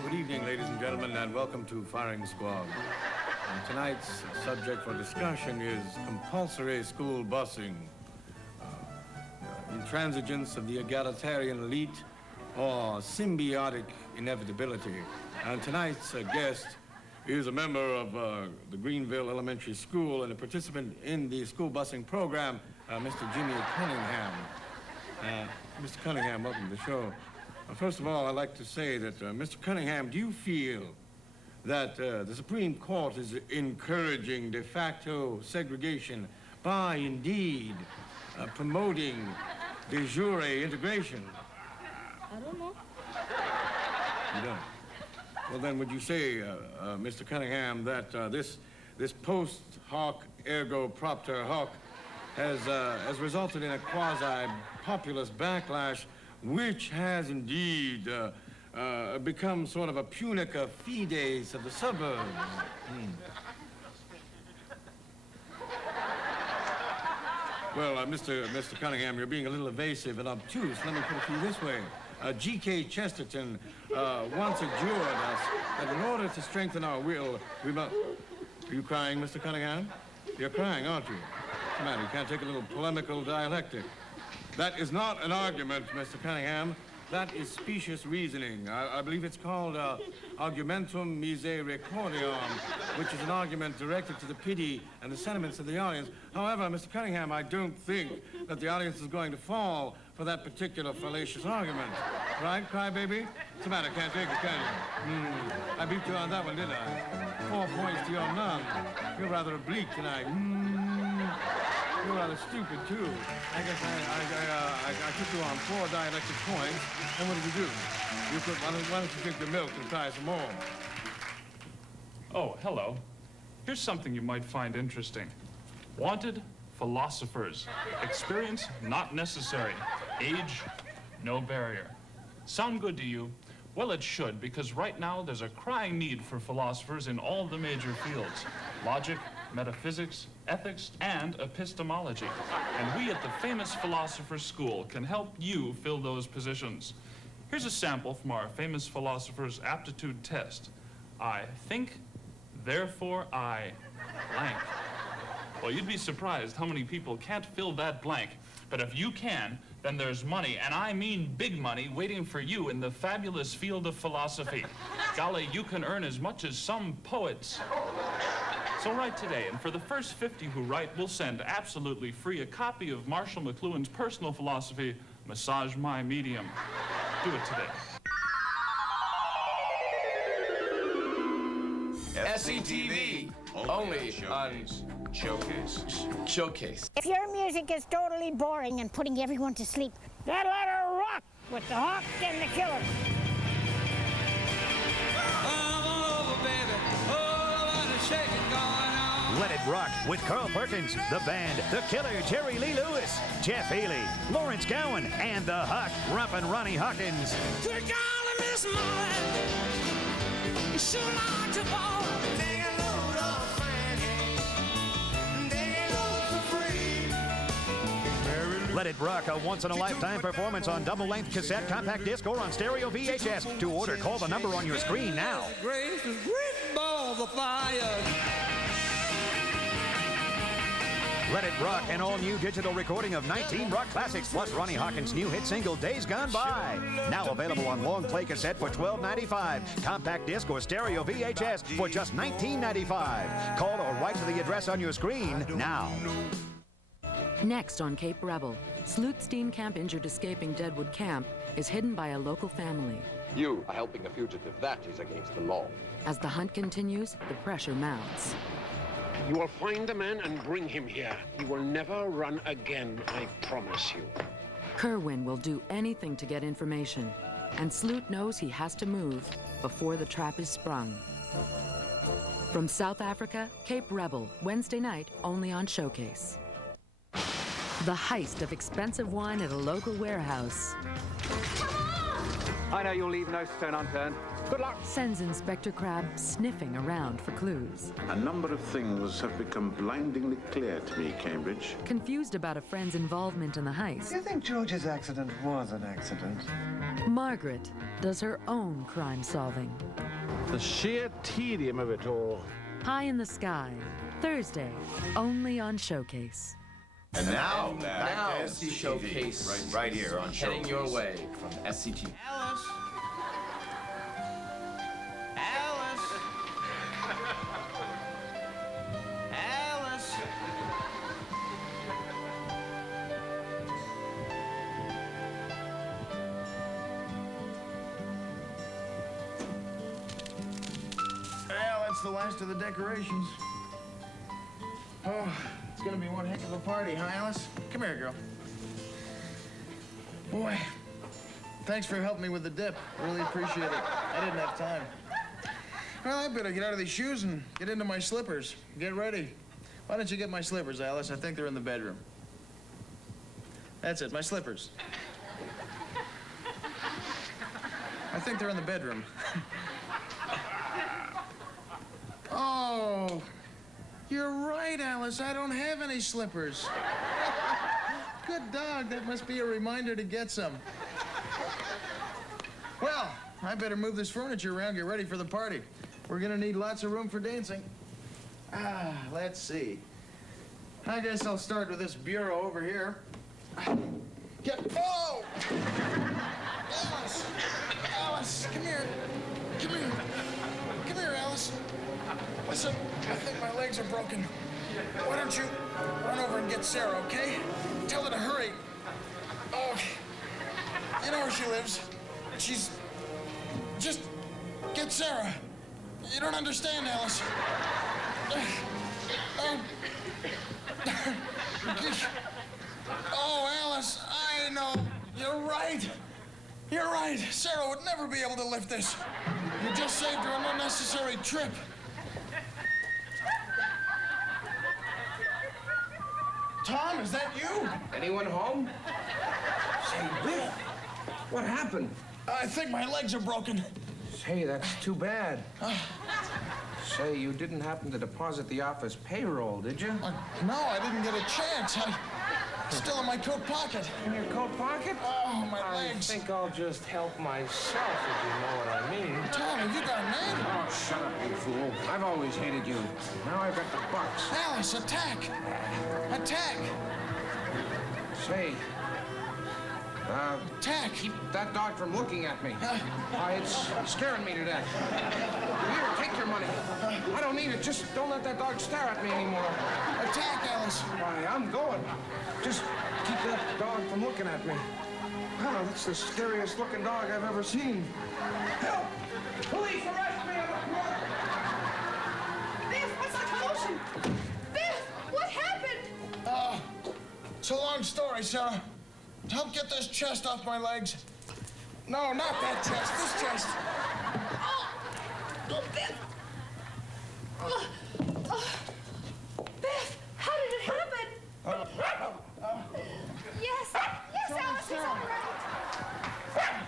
Good evening, ladies and gentlemen, and welcome to Firing Squad. And tonight's subject for discussion is compulsory school busing, intransigence of the egalitarian elite, or symbiotic inevitability. And tonight's guest is a member of the Greenville Elementary School and a participant in the school busing program, Mr. Jimmy Cunningham. Mr. Cunningham, welcome to the show. First of all, I'd like to say that, Mr. Cunningham, do you feel that the Supreme Court is encouraging de facto segregation by, indeed, promoting de jure integration? I don't know. You don't? Well, then, would you say, Mr. Cunningham, that this post hoc ergo propter hoc has resulted in a quasi-populist backlash, which has indeed become sort of a punica fides of the suburbs? Well, Mr. Cunningham, you're being a little evasive and obtuse. Let me put it to you this way. G.K. Chesterton once adjured us that in order to strengthen our will, we must... Are you crying, Mr. Cunningham? You're crying, aren't you? What's the matter? You can't take a little polemical dialectic. That is not an argument, Mr. Cunningham. That is specious reasoning. I believe it's called argumentum misericordiam, which is an argument directed to the pity and the sentiments of the audience. However, Mr. Cunningham, I don't think that the audience is going to fall for that particular fallacious argument. Right, crybaby? What's the matter? Can't take it, can you? I beat you on that one, didn't I? 4 points to your none. You're rather oblique tonight. You're rather stupid, too. I guess I took you on 4 dialectic points, and what did you do? You put, why don't you drink the milk and try some more? Oh, hello. Here's something you might find interesting. Wanted philosophers. Experience not necessary. Age, no barrier. Sound good to you? Well, it should, because right now there's a crying need for philosophers in all the major fields. Logic, metaphysics, ethics, and epistemology. And we at the famous Philosopher's School can help you fill those positions. Here's a sample from our famous philosopher's aptitude test. I think, therefore I blank. Well, you'd be surprised how many people can't fill that blank. But if you can, then there's money, and I mean big money, waiting for you in the fabulous field of philosophy. Golly, you can earn as much as some poets. So write today, and for the first 50 who write, we'll send absolutely free a copy of Marshall McLuhan's personal philosophy, Massage My Medium. Do it today. SCTV, only on Showcase. If your music is totally boring and putting everyone to sleep, then let her rock with the Hawk and the Killer. Let It Rock with Carl Perkins, the band, the Killer, Jerry Lee Lewis, Jeff Healey, Lawrence Gowan, and the Huck, Rumpin' Ronnie Hawkins. Let It Rock, a once-in-a-lifetime performance on double-length cassette, compact disc, or on stereo VHS. To order, call the number on your screen now. Let It Rock, an all-new digital recording of 19 rock classics, plus Ronnie Hawkins' new hit single, Days Gone By. Now available on long play cassette for $12.95, compact disc or stereo VHS for just $19.95. Call or write to the address on your screen now. Next on Cape Rebel, Slootstein Camp injured escaping Deadwood Camp is hidden by a local family. You are helping a fugitive. That is against the law. As the hunt continues, the pressure mounts. You will find the man and bring him here. He will never run again, I promise you. Kerwin will do anything to get information, and Sloot knows he has to move before the trap is sprung. From South Africa, Cape Rebel, Wednesday night, only on Showcase. The heist of expensive wine at a local warehouse. I know you'll leave no stone unturned. Good luck. Sends Inspector Crab sniffing around for clues. A number of things have become blindingly clear to me, Cambridge. Confused about a friend's involvement in the heist. Do you think George's accident was an accident? Margaret does her own crime solving. The sheer tedium of it all. High in the Sky, Thursday, only on Showcase. And now back to SCTV. Showcase right here on Showcase. Heading your way from SCTV. Alice! Alice! Alice! Well, that's the last of the decorations. Oh, it's gonna be one heck of a party, huh, Alice? Come here, girl. Boy, thanks for helping me with the dip. Really appreciate it. I didn't have time. Well, I better get out of these shoes and get into my slippers. Get ready. Why don't you get my slippers, Alice? I think they're in the bedroom. That's it, my slippers. I think they're in the bedroom. Oh, you're right, Alice. I don't have any slippers. Good dog. That must be a reminder to get some. Well, I better move this furniture around, get ready for the party. We're gonna need lots of room for dancing. Let's see. I guess I'll start with this bureau over here. Oh! Alice! Alice, come here. Come here. Come here, Alice. Listen, I think my legs are broken. Why don't you run over and get Sarah, okay? Tell her to hurry. Oh, you know where she lives. She's... Just get Sarah. You don't understand, Alice. Oh, Alice, I know. You're right. You're right. Sarah would never be able to lift this. You just saved her an unnecessary trip. Tom, is that you? Anyone home? Say, Biff, what happened? I think my legs are broken. Say, that's too bad. Say, you didn't happen to deposit the office payroll, did you? No, I didn't get a chance. Still in my coat pocket. In your coat pocket? Oh, my legs. I think I'll just help myself, if you know what I mean. Tom, have you gone mad? Oh, shut up, you fool. I've always hated you. Now I've got the bucks. Alice, attack! Attack! Say, attack! Keep that dog from looking at me. Why, it's scaring me to death. Here, take your money. I don't need it. Just don't let that dog stare at me anymore. Attack, Alice. Why, I'm going. Just keep that dog from looking at me. Oh, that's the scariest looking dog I've ever seen. Help! Police, arrest me! Biff, what's the commotion? Biff, what happened? It's a long story, Sarah. Help get this chest off my legs. No, not that chest, this chest. Oh, Biff. Biff, how did it happen? Yes, Alice, it's all right.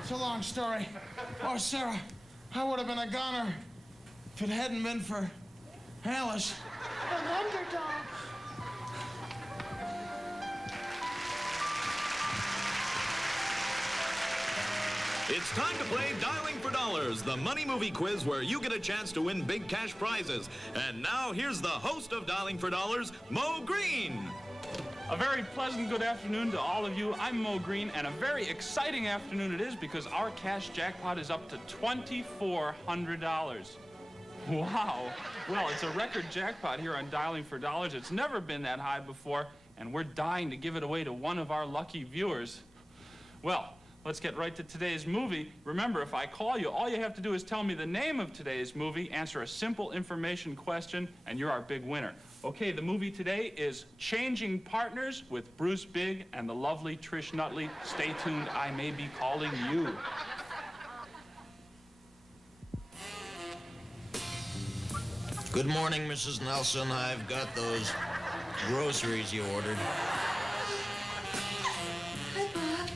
It's a long story. Oh, Sarah, I would have been a goner if it hadn't been for Alice. A wonder dog. It's time to play Dialing for Dollars, the money movie quiz where you get a chance to win big cash prizes. And now here's the host of Dialing for Dollars, Mo Green. A very pleasant good afternoon to all of you. I'm Mo Green, and a very exciting afternoon it is because our cash jackpot is up to $2,400. Wow. Well, it's a record jackpot here on Dialing for Dollars. It's never been that high before, and we're dying to give it away to one of our lucky viewers. Well, let's get right to today's movie. Remember, if I call you, all you have to do is tell me the name of today's movie, answer a simple information question, and you're our big winner. Okay, the movie today is Changing Partners with Bruce Bigg and the lovely Trish Nutley. Stay tuned, I may be calling you. Good morning, Mrs. Nelson. I've got those groceries you ordered. Hi, Bob.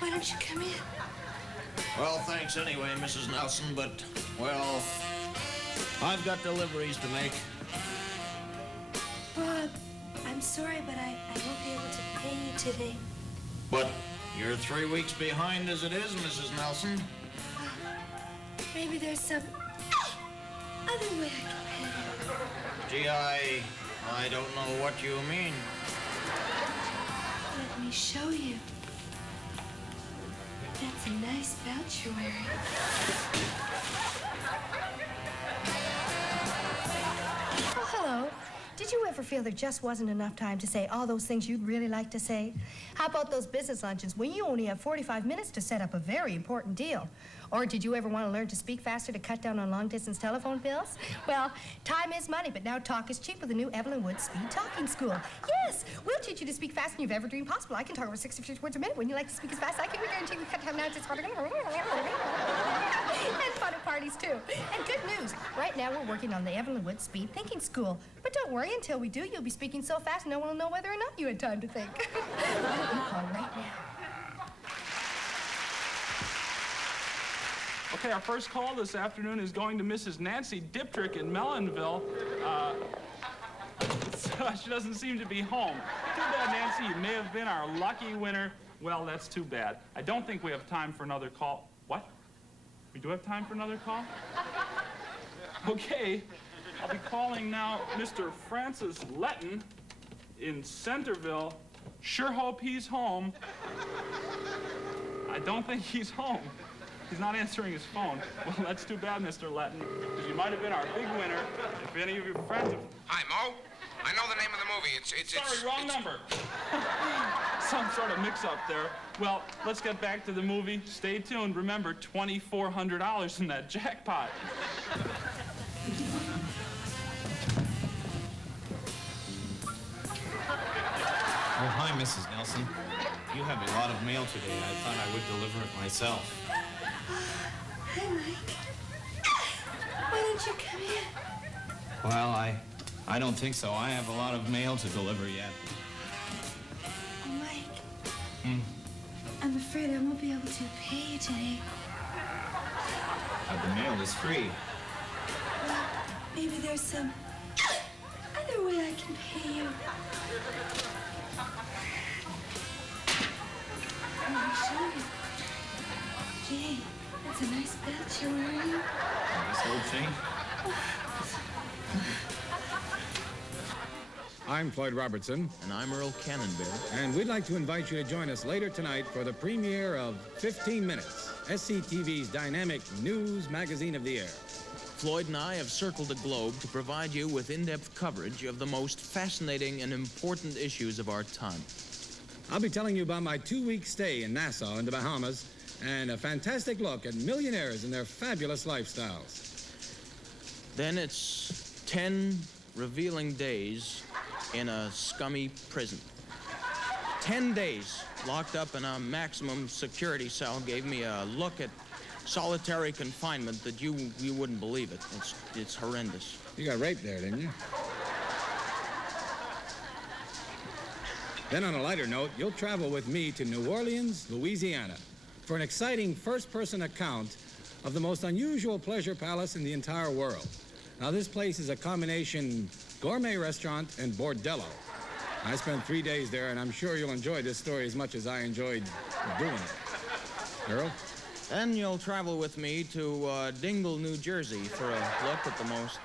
Why don't you come in? Well, thanks anyway, Mrs. Nelson, but, well, I've got deliveries to make. Bob, I'm sorry, but I won't be able to pay you today. But you're 3 weeks behind as it is, Mrs. Nelson. Maybe there's some other way I can pay you. Gee, I don't know what you mean. Let me show you. That's a nice belt you're wearing. Oh, hello. Did you ever feel there just wasn't enough time to say all those things you'd really like to say? How about those business lunches when you only have 45 minutes to set up a very important deal? Or did you ever want to learn to speak faster to cut down on long-distance telephone bills? Well, time is money, but now talk is cheap with the new Evelyn Wood Speed Talking School. Yes, we'll teach you to speak faster than you've ever dreamed possible. I can talk over 60 words a minute. When you like to speak as fast as I can, we guarantee we cut down now just harder. And fun at parties, too. And good news, right now we're working on the Evelyn Wood Speed Thinking School. But don't worry, until we do, you'll be speaking so fast no one will know whether or not you had time to think. You call right now. Okay, our first call this afternoon is going to Mrs. Nancy Diptrick in Mellonville. She doesn't seem to be home. Too bad, Nancy. You may have been our lucky winner. Well, that's too bad. I don't think we have time for another call. What? We do have time for another call? Okay. I'll be calling now Mr. Francis Letton in Centerville. Sure hope he's home. I don't think he's home. He's not answering his phone. Well, that's too bad, Mr. Letton, because you might have been our big winner if any of your friends have... Hi, Mo. I know the name of the movie. Sorry, wrong number. Some sort of mix-up there. Well, let's get back to the movie. Stay tuned. Remember, $2,400 in that jackpot. Oh, hi, Mrs. Nelson. You have a lot of mail today. I thought I would deliver it myself. Hi, Mike. Why don't you come in? Well, I don't think so. I have a lot of mail to deliver yet. Oh, Mike. I'm afraid I won't be able to pay you today. The mail is free. Well, maybe there's some other way I can pay you. Let me show you. Gee, that's a nice belt you're wearing. This old thing? I'm Floyd Robertson. And I'm Earl Cannonbear. And we'd like to invite you to join us later tonight for the premiere of 15 Minutes, SCTV's dynamic news magazine of the air. Floyd and I have circled the globe to provide you with in-depth coverage of the most fascinating and important issues of our time. I'll be telling you about my 2-week stay in Nassau in the Bahamas and a fantastic look at millionaires and their fabulous lifestyles. Then it's 10 revealing days in a scummy prison. 10 days locked up in a maximum security cell gave me a look at solitary confinement that you wouldn't believe it. It's horrendous. You got raped there, didn't you? Then on a lighter note, you'll travel with me to New Orleans, Louisiana, for an exciting first-person account of the most unusual pleasure palace in the entire world. Now, this place is a combination gourmet restaurant and bordello. I spent 3 days there, and I'm sure you'll enjoy this story as much as I enjoyed doing it. Earl? Then you'll travel with me to Dingle, New Jersey for a look at the most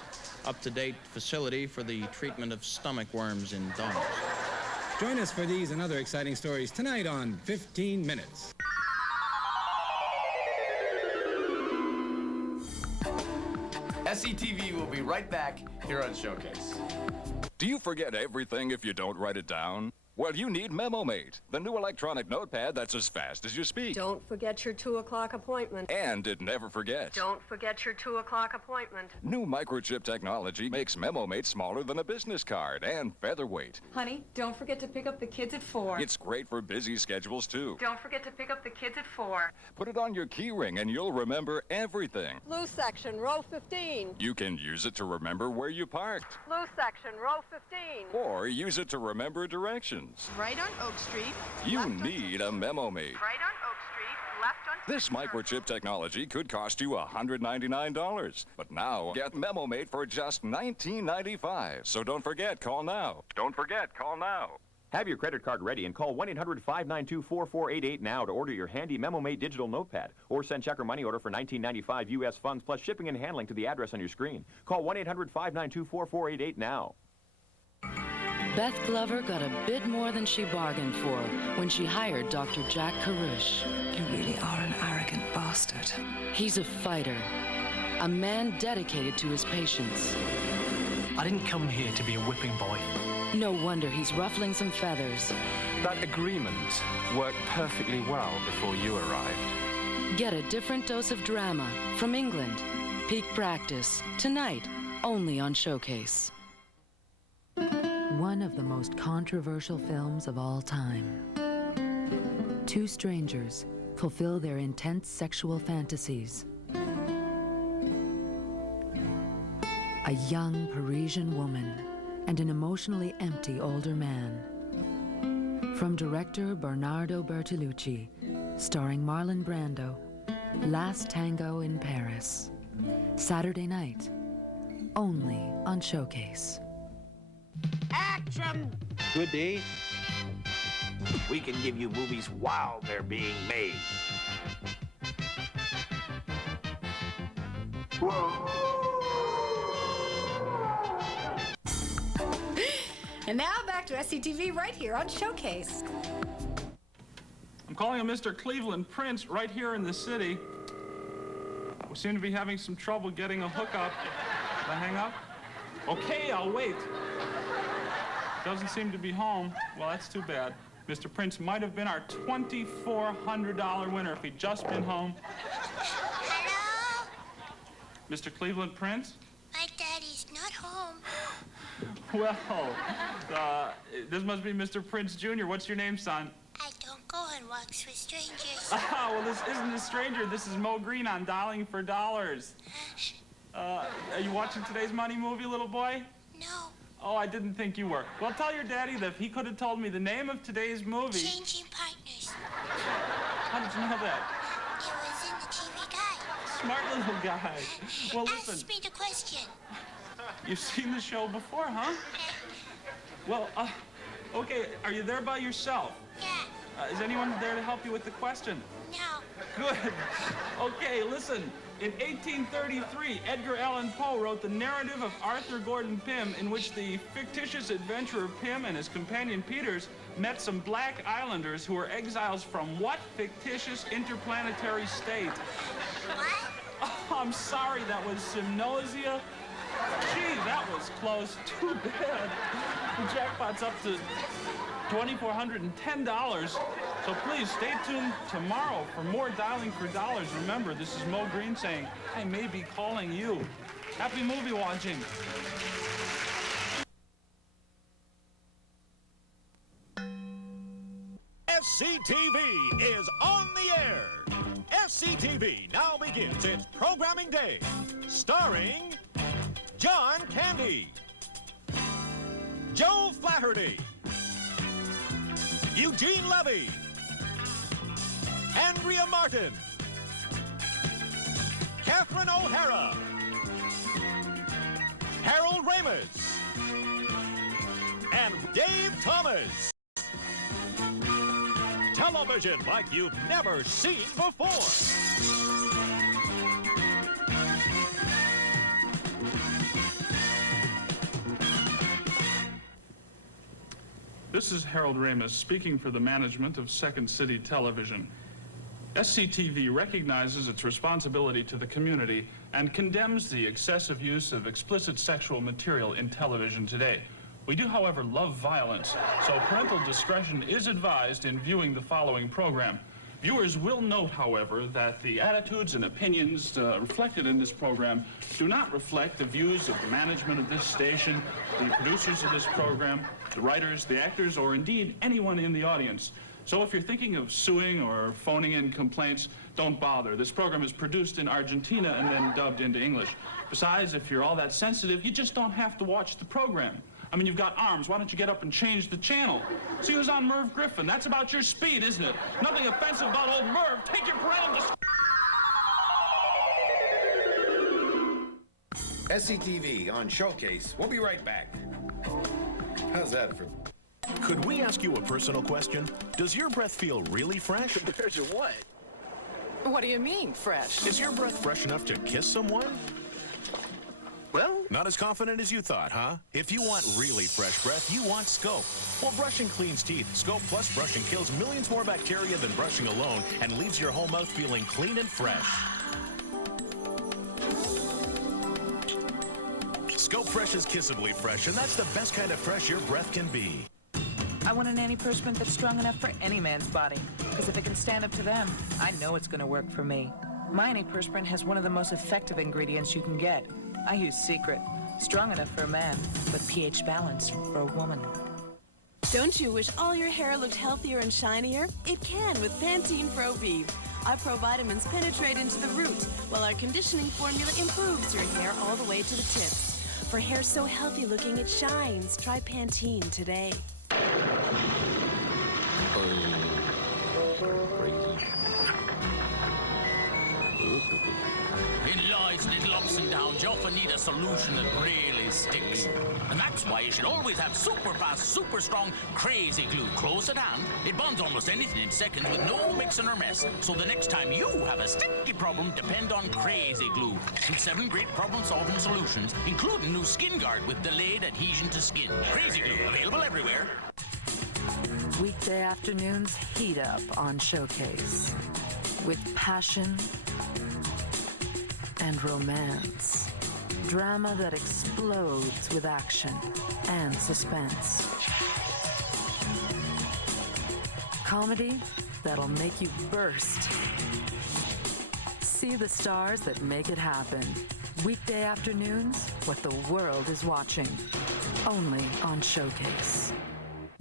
up-to-date facility for the treatment of stomach worms in dogs. Join us for these and other exciting stories tonight on 15 Minutes. SCTV will be right back here on Showcase. Do you forget everything if you don't write it down? Well, you need MemoMate, the new electronic notepad that's as fast as you speak. Don't forget your 2 o'clock appointment. And it never forgets. Don't forget your 2 o'clock appointment. New microchip technology makes MemoMate smaller than a business card and featherweight. Honey, don't forget to pick up the kids at 4. It's great for busy schedules, too. Don't forget to pick up the kids at 4. Put it on your key ring and you'll remember everything. Blue section, row 15. You can use it to remember where you parked. Blue section, row 15. Or use it to remember directions. Right on Oak Street. You need a MemoMate. Right on Oak Street, left on... This microchip technology could cost you $199. But now, get MemoMate for just $19.95. So don't forget, call now. Don't forget, call now. Have your credit card ready and call 1-800-592-4488 now to order your handy MemoMate digital notepad. Or send check or money order for $19.95 U.S. funds plus shipping and handling to the address on your screen. Call 1-800-592-4488 now. Beth Glover got a bit more than she bargained for when she hired Dr. Jack Karush. You really are an arrogant bastard. He's a fighter, a man dedicated to his patients. I didn't come here to be a whipping boy. No wonder he's ruffling some feathers. That agreement worked perfectly well before you arrived. Get a different dose of drama from England. Peak Practice, tonight, only on Showcase. One of the most controversial films of all time. Two strangers fulfill their intense sexual fantasies. A young Parisian woman and an emotionally empty older man. From director Bernardo Bertolucci, starring Marlon Brando, Last Tango in Paris. Saturday night, only on Showcase. Action! Good day. We can give you movies while they're being made. And now back to SCTV right here on Showcase. I'm calling a Mr. Cleveland Prince right here in the city. We seem to be having some trouble getting a hookup. Did I hang up? Okay, I'll wait. Doesn't seem to be home. Well, that's too bad. Mr. Prince might have been our $2,400 winner if he'd just been home. Hello? Mr. Cleveland Prince? My daddy's not home. Well, this must be Mr. Prince Jr. What's your name, son? I don't go on walks with strangers. Ah, well, this isn't a stranger. This is Mo Green on Dialing for Dollars. Are you watching today's Money movie, little boy? No. Oh, I didn't think you were. Well, tell your daddy that if he could have told me the name of today's movie... Changing Partners. How did you know that? It was in the TV guide. Smart little guy. Well, listen. Ask me the question. You've seen the show before, huh? Well, okay, are you there by yourself? Yeah. Is anyone there to help you with the question? No. Good. Okay, listen. In 1833, Edgar Allan Poe wrote the narrative of Arthur Gordon Pym, in which the fictitious adventurer Pym and his companion Peters met some black islanders who were exiles from what fictitious interplanetary state? What? Oh, I'm sorry, that was Simnosia. Gee, that was close. Too bad. The jackpot's up to $2,410. So please stay tuned tomorrow for more Dialing for Dollars. Remember, this is Mo Green saying, I may be calling you. Happy movie watching. SCTV is on the air. SCTV now begins its programming day, starring John Candy, Joe Flaherty, Eugene Levy, Andrea Martin, Catherine O'Hara, Harold Ramis, and Dave Thomas. Television like you've never seen before. This is Harold Ramis speaking for the management of Second City Television. SCTV recognizes its responsibility to the community and condemns the excessive use of explicit sexual material in television today. We do, however, love violence, so parental discretion is advised in viewing the following program. Viewers will note, however, that the attitudes and opinions reflected in this program do not reflect the views of the management of this station, the producers of this program, the writers, the actors, or indeed anyone in the audience. So if you're thinking of suing or phoning in complaints, don't bother. This program is produced in Argentina and then dubbed into English. Besides, if you're all that sensitive, you just don't have to watch the program. I mean, you've got arms. Why don't you get up and change the channel? See who's on Merv Griffin. That's about your speed, isn't it? Nothing offensive about old Merv. Take your parental SCTV on Showcase. We'll be right back. How's that for... Could we ask you a personal question? Does your breath feel really fresh? Compared to what? What do you mean, fresh? Is your breath fresh enough to kiss someone? Well... Not as confident as you thought, huh? If you want really fresh breath, you want Scope. Well, brushing cleans teeth. Scope Plus brushing kills millions more bacteria than brushing alone and leaves your whole mouth feeling clean and fresh. Scope Fresh is kissably fresh, and that's the best kind of fresh your breath can be. I want an antiperspirant that's strong enough for any man's body, because if it can stand up to them, I know it's going to work for me. My antiperspirant has one of the most effective ingredients you can get. I use Secret. Strong enough for a man, but pH balanced for a woman. Don't you wish all your hair looked healthier and shinier? It can with Pantene Pro Vive. Our provitamins penetrate into the root, while our conditioning formula improves your hair all the way to the tips. For hair so healthy looking it shines, try Pantene today. In life's little ups and downs, you often need a solution that really sticks. And that's why you should always have super fast, super strong, crazy glue close at hand. It bonds almost anything in seconds with no mixing or mess. So the next time you have a sticky problem, depend on Crazy Glue. With 7 great problem-solving solutions, including new Skin Guard with delayed adhesion to skin. Crazy Glue, available everywhere. Weekday afternoons heat up on Showcase with passion and romance. Drama that explodes with action and suspense. Comedy that'll make you burst. See the stars that make it happen. Weekday afternoons, what the world is watching. Only on Showcase.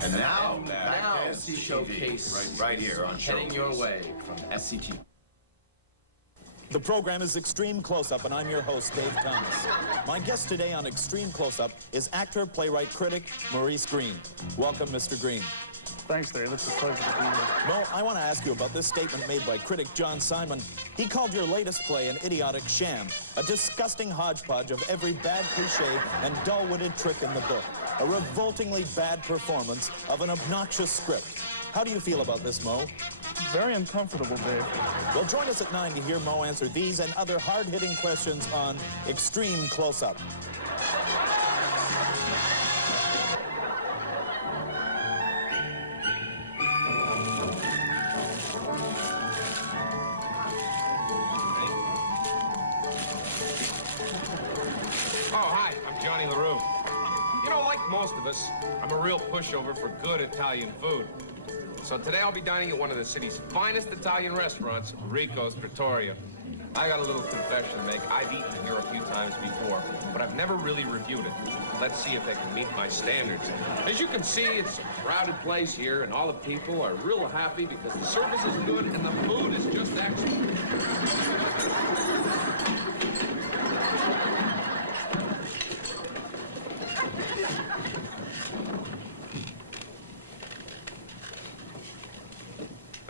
And now back to SCTV, Showcase right here on Heading Your Way from SCTV. The program is Extreme Close-Up, and I'm your host, Dave Thomas. My guest today on Extreme Close-Up is actor, playwright, critic, Maurice Green. Welcome, Mr. Green. Thanks, Dave. It's a pleasure to be here. Mo, I want to ask you about this statement made by critic John Simon. He called your latest play an idiotic sham, a disgusting hodgepodge of every bad cliche and dull-witted trick in the book, a revoltingly bad performance of an obnoxious script. How do you feel about this, Mo? Very uncomfortable, Dave. Well, join us at 9 to hear Mo answer these and other hard-hitting questions on Extreme Close-Up. Most of us, I'm a real pushover for good Italian food. So today I'll be dining at one of the city's finest Italian restaurants, Rico's Trattoria. I got a little confession to make. I've eaten here a few times before, but I've never really reviewed it. Let's see if they can meet my standards. As you can see, it's a crowded place here, and all the people are real happy because the service is good and the food is just excellent.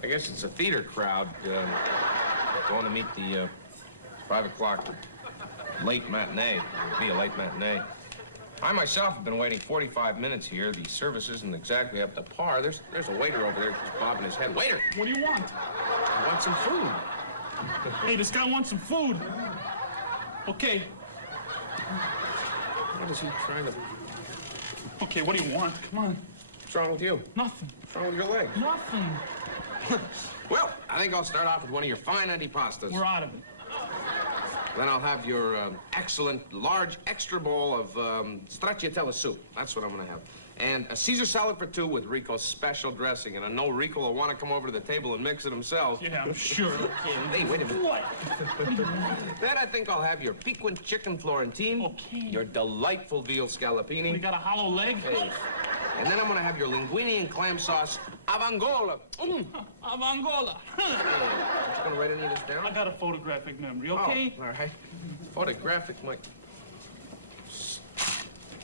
I guess it's a theater crowd going to meet the 5 o'clock late matinee. It would be a late matinee. I myself have been waiting 45 minutes here. The service isn't exactly up to par. There's a waiter over there just bobbing his head. Waiter! What do you want? I want some food. Hey, this guy wants some food. Okay. What is he trying to... Okay, what do you want? Come on. What's wrong with you? Nothing. What's wrong with your legs? Nothing. Well, I think I'll start off with one of your fine antipastas. We're out of it. Then I'll have your excellent, large, extra bowl of stracciatella soup. That's what I'm gonna have. And a Caesar salad for 2 with Rico's special dressing. And I know Rico will want to come over to the table and mix it himself. Yeah, I'm sure. Hey, wait a minute. What? Then I think I'll have your piquant chicken Florentine. Okay. Your delightful veal scallopini. We got a hollow leg? Hey. And then I'm gonna have your linguine and clam sauce Avangola. Avangola. You gonna write any of this down? I got a photographic memory, okay? Oh, all right. Photographic, Mike.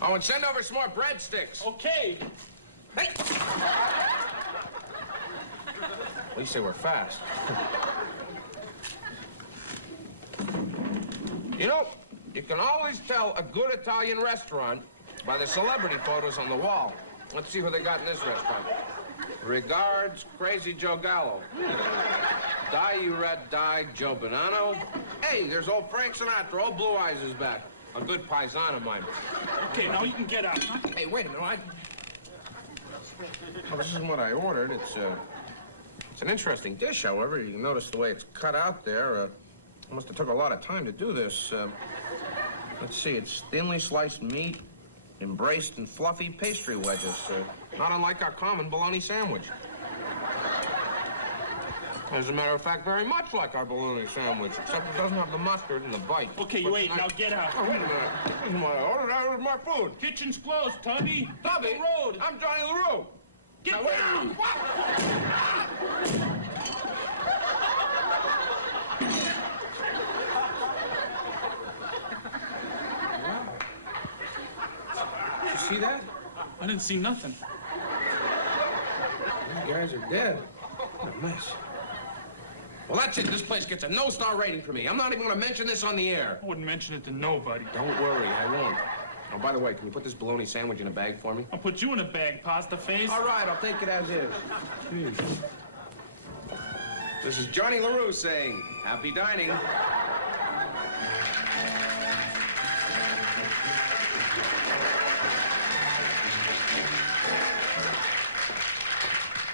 Oh, and send over some more breadsticks. Okay. Hey! At least they were fast. You know, you can always tell a good Italian restaurant by the celebrity photos on the wall. Let's see who they got in this restaurant. Regards, Crazy Joe Gallo. Die, you red die, Joe Bonanno. Hey, there's old Frank Sinatra. Old Blue Eyes is back. A good paisan of mine. Okay, now you can get out. Hey, wait a minute. Well, this isn't what I ordered. It's an interesting dish, however. You can notice the way it's cut out there. I must have took a lot of time to do this. Let's see. It's thinly sliced meat, embraced in fluffy pastry wedges. Not unlike our common bologna sandwich. As a matter of fact, very much like our bologna sandwich, except it doesn't have the mustard in the bite. Okay, you ate. Now get out. Oh, wait a minute. This is what I ordered. That was my food. Kitchen's closed, Tubby. Tubby? Hit the road. I'm Johnny LaRue. Get now, down! What? Did you see that? I didn't see nothing. These guys are dead. What a mess. Well, that's it. This place gets a no-star rating for me. I'm not even going to mention this on the air. I wouldn't mention it to nobody. Don't worry, I won't. Oh, by the way, can you put this bologna sandwich in a bag for me? I'll put you in a bag, pasta face. All right, I'll take it as is. This is Johnny LaRue saying, happy dining.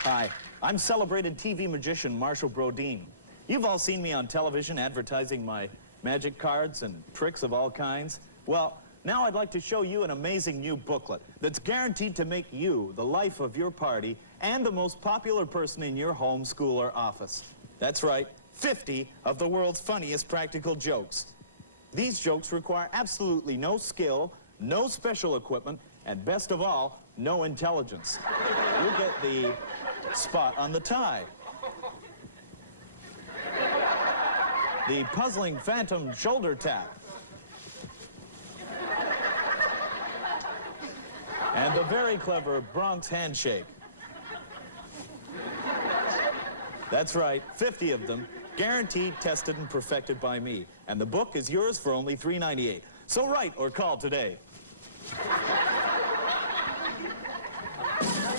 Hi, I'm celebrated TV magician Marshall Brodeen. You've all seen me on television advertising my magic cards and tricks of all kinds. Well, now I'd like to show you an amazing new booklet that's guaranteed to make you the life of your party and the most popular person in your home, school, or office. That's right, 50 of the world's funniest practical jokes. These jokes require absolutely no skill, no special equipment, and best of all, no intelligence. You'll get the spot on the tie, the puzzling phantom shoulder tap, and the very clever Bronx handshake. That's right, 50 of them, guaranteed, tested, and perfected by me. And the book is yours for only $3.98. So write or call today.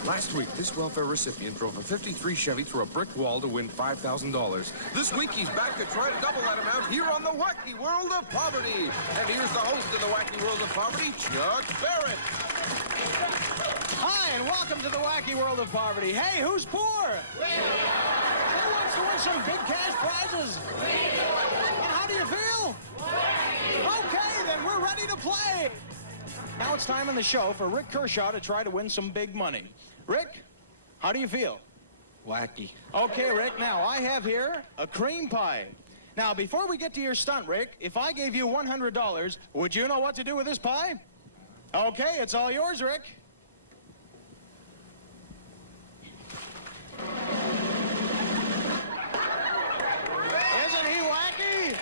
Last week, this welfare recipient drove a 53 Chevy through a brick wall to win $5,000. This week, he's back to try to double that amount here on the Wacky World of Poverty. And here's the host of the Wacky World of Poverty, Chuck Barrett. Hi, and welcome to the Wacky World of Poverty. Hey, who's poor? Who wants to win some big cash prizes? And how do you feel? Okay, then we're ready to play. Now it's time in the show for Rick Kershaw to try to win some big money. Rick, how do you feel? Wacky. Okay, Rick, now I have here a cream pie. Now, before we get to your stunt, Rick, if I gave you $100, would you know what to do with this pie? Okay, it's all yours, Rick. Isn't he wacky?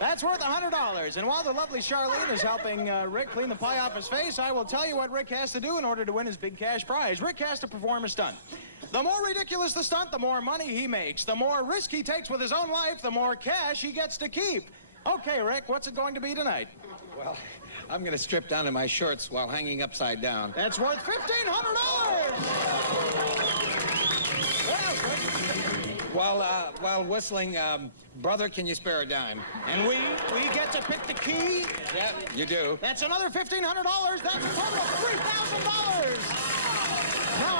That's worth $100. And while the lovely Charlene is helping Rick clean the pie off his face, I will tell you what Rick has to do in order to win his big cash prize. Rick has to perform a stunt. The more ridiculous the stunt, the more money he makes. The more risk he takes with his own life, the more cash he gets to keep. Okay, Rick, what's it going to be tonight? Well, I'm going to strip down to my shorts while hanging upside down. That's worth $1,500! What else, Rick? While whistling, brother, can you spare a dime? And we get to pick the key? Yeah, you do. That's another $1,500. That's a total of $3,000. Now,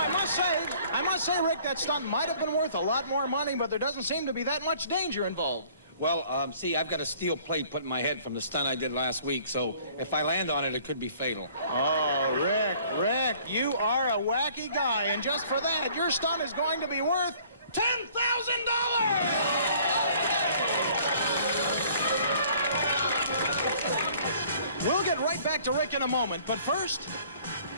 I must say, Rick, that stunt might have been worth a lot more money, but there doesn't seem to be that much danger involved. Well, see, I've got a steel plate put in my head from the stunt I did last week, so if I land on it, it could be fatal. Oh, Rick, you are a wacky guy, and just for that, your stunt is going to be worth $10,000! We'll get right back to Rick in a moment, but first...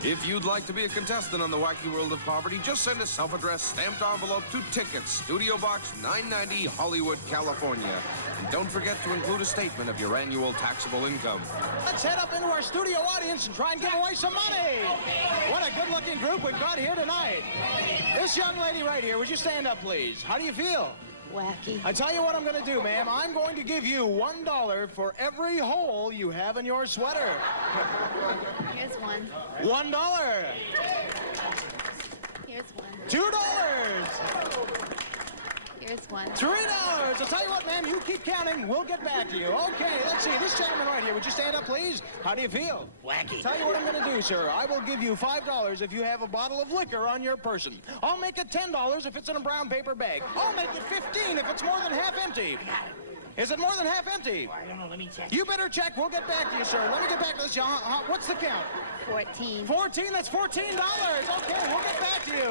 If you'd like to be a contestant on the Wacky World of Poverty, just send a self-addressed stamped envelope to Tickets, Studio Box 990, Hollywood, California. And don't forget to include a statement of your annual taxable income. Let's head up into our studio audience and try and give away some money. What a good-looking group we've got here tonight. This young lady right here, would you stand up, please? How do you feel? Wacky. I tell you what I'm going to do, ma'am. I'm going to give you $1 for every hole you have in your sweater. Here's one. $1. Here's one. $2. Here's one. $3. I'll tell you what, ma'am, you keep counting. We'll get back to you. Okay, let's see. This gentleman right here, would you stand up, please? How do you feel? Wacky. Tell you what I'm going to do, sir. I will give you $5 if you have a bottle of liquor on your person. I'll make it $10 if it's in a brown paper bag. I'll make it $15 if it's more than half empty. Is it more than half empty? I don't know. Let me check. You better check. We'll get back to you, sir. Let me get back to this. What's the count? 14. 14? That's $14. Okay, we'll get back to you.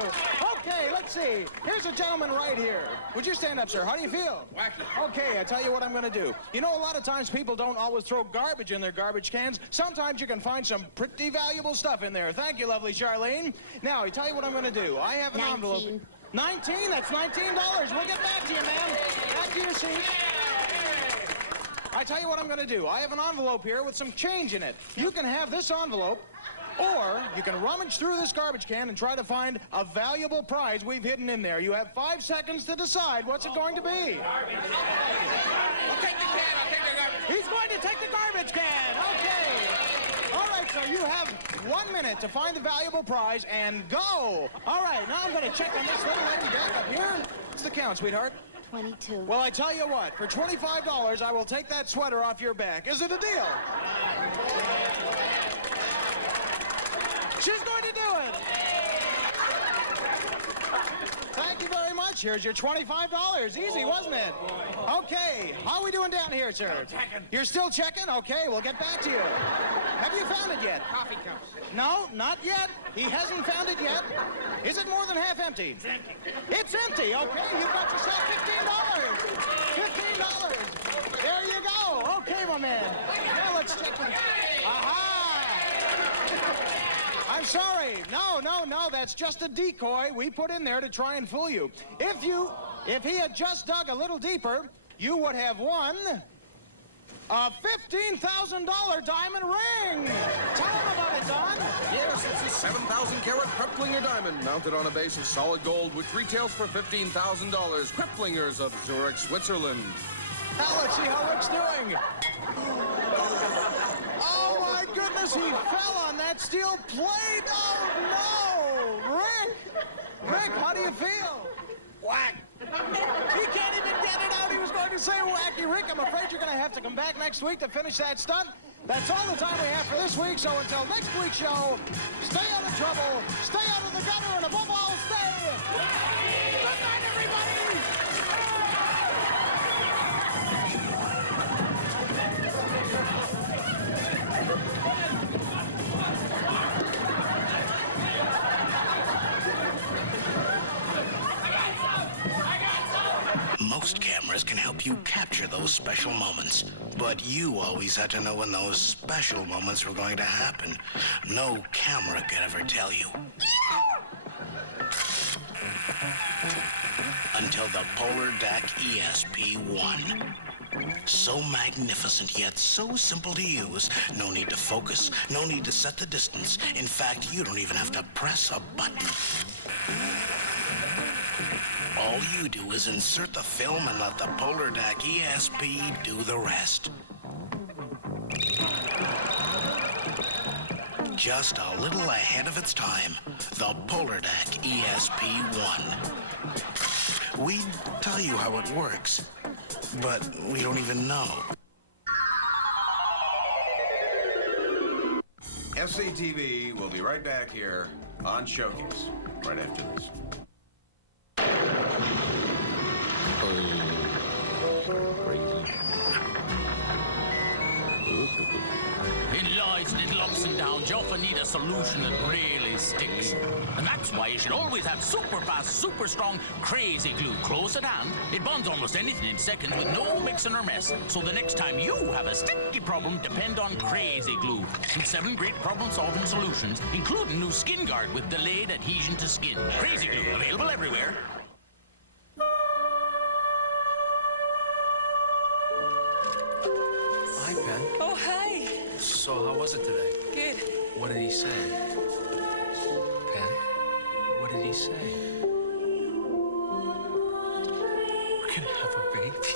Okay, let's see. Here's a gentleman right here. Would you stand up, sir? How do you feel? Wacky. Okay, I tell you what I'm going to do. You know, a lot of times people don't always throw garbage in their garbage cans. Sometimes you can find some pretty valuable stuff in there. Thank you, lovely Charlene. Now, I tell you what I'm going to do. I have an envelope. 19? That's $19. We'll get back to you, ma'am. Back to your seat. I tell you what I'm going to do. I have an envelope here with some change in it. You can have this envelope, or you can rummage through this garbage can and try to find a valuable prize we've hidden in there. You have 5 seconds to decide what's it going to be. I'll take the can. I'll take the garbage. He's going to take the garbage can. Okay. All right, so you have 1 minute to find the valuable prize and go. All right, now I'm going to check on this little lady back up here. What's the count, sweetheart? 22. Well, I tell you what, for $25, I will take that sweater off your back. Is it a deal? She's going to much. Here's your $25. Easy, wasn't it? Okay, how are we doing down here, sir? Checking. You're still checking? Okay, we'll get back to you. Have you found it yet? Coffee cups. No, not yet. He hasn't found it yet. Is it more than half empty? It's empty. It's empty. Okay, you've got yourself $15. $15. There you go. Okay, my man. Now let's check with... Aha! I'm sorry. No, that's just a decoy we put in there to try and fool you. If he had just dug a little deeper, you would have won a $15,000 diamond ring. Tell him about it, Don. Yes, it's a 7,000-carat Kreplinger diamond mounted on a base of solid gold, which retails for $15,000. Kreplingers of Zurich, Switzerland. Now let's see how Rick's doing. Oh, my goodness, he fell on that steel plate. Oh, no. Rick, how do you feel? Whack. He can't even get it out. He was going to say wacky. Rick, I'm afraid you're going to have to come back next week to finish that stunt. That's all the time we have for this week, so until next week's show, stay out of trouble, stay out of the gutter, and above all, stay... Good night, everybody! Most cameras can help you capture those special moments, but you always had to know when those special moments were going to happen. No camera could ever tell you. Until the Polar DAC ESP-1. So magnificent, yet so simple to use. No need to focus, no need to set the distance. In fact, you don't even have to press a button. All you do is insert the film and let the Polar DAC ESP do the rest. Just a little ahead of its time, the Polar DAC ESP-1. We tell you how it works, but we don't even know. SCTV will be right back here on Showcase right after this. In life's little ups and downs, you often need a solution that really sticks. And that's why you should always have super fast, super strong, crazy glue close at hand. It bonds almost anything in seconds with no mixing or mess. So the next time you have a sticky problem, depend on crazy glue. And 7 great problem-solving solutions, including new Skin Guard with delayed adhesion to skin. Crazy glue, available everywhere. Hi, Pen. Oh, hi. So, how was it today? Good. What did he say? Pen? What did he say? We're gonna have a baby.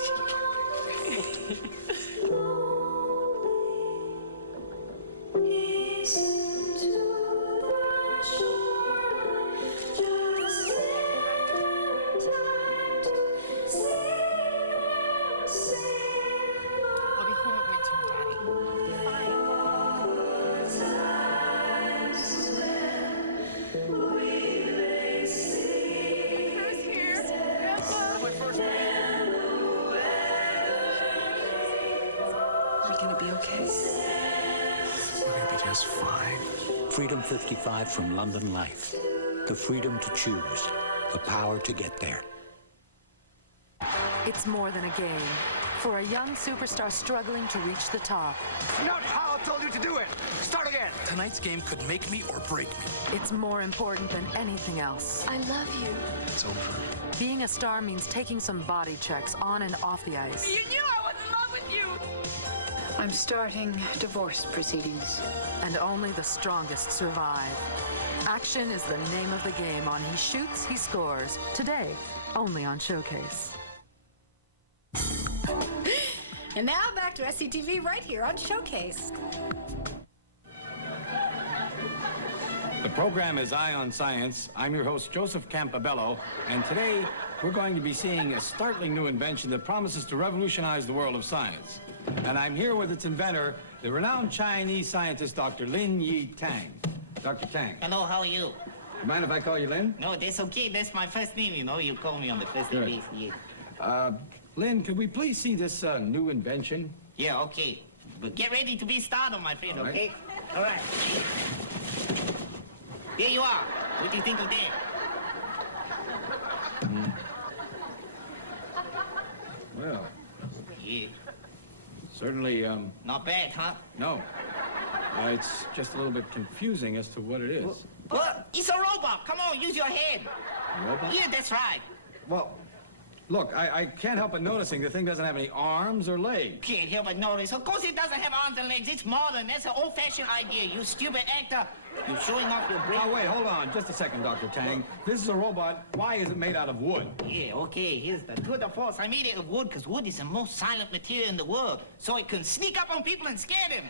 I'll be home at midterm, Daddy. Who's here? Are we gonna be okay? We're gonna be just fine. Freedom 55 from London Life. The freedom to choose. The power to get there. It's more than a game. For a young superstar struggling to reach the top, Not how I told you to do it. Start again. Tonight's game could make me or break me. it's more important than anything else. I love you. It's over. Being a star means taking some body checks on and off the ice. You knew I was in love with you. I'm starting divorce proceedings. And only the strongest survive. Action is the name of the game on He Shoots, He Scores. Today, only on Showcase. And now back to SCTV right here on Showcase. The program is Eye on Science. I'm your host, Joseph Campobello, and today we're going to be seeing a startling new invention that promises to revolutionize the world of science. And I'm here with its inventor, the renowned Chinese scientist, Dr. Lin Yi Tang. Dr. Tang. Hello, how are you? Mind if I call you Lynn? No, that's okay. That's my first name, you know. You call me on the first Good. base. Yeah. Lynn, could we please see this new invention? Yeah, okay. But get ready to be started, my friend, All right. okay? All right. There you are. What do you think of that? Well, Yeah. certainly, Not bad, huh? no. It's just a little bit confusing as to what it is. What? It's a robot. Come on, use your head. Robot? Yeah, that's right. Well, look, I can't help but noticing the thing doesn't have any arms or legs. Can't help but notice. Of course it doesn't have arms and legs. It's modern. That's an old-fashioned idea. You stupid actor. You're showing off your brain. Oh, wait, hold on. Just a second, Dr. Tang. This is a robot. Why is it made out of wood? Yeah, okay, here's the good of force. I made it of wood because wood is the most silent material in the world, so it can sneak up on people and scare them.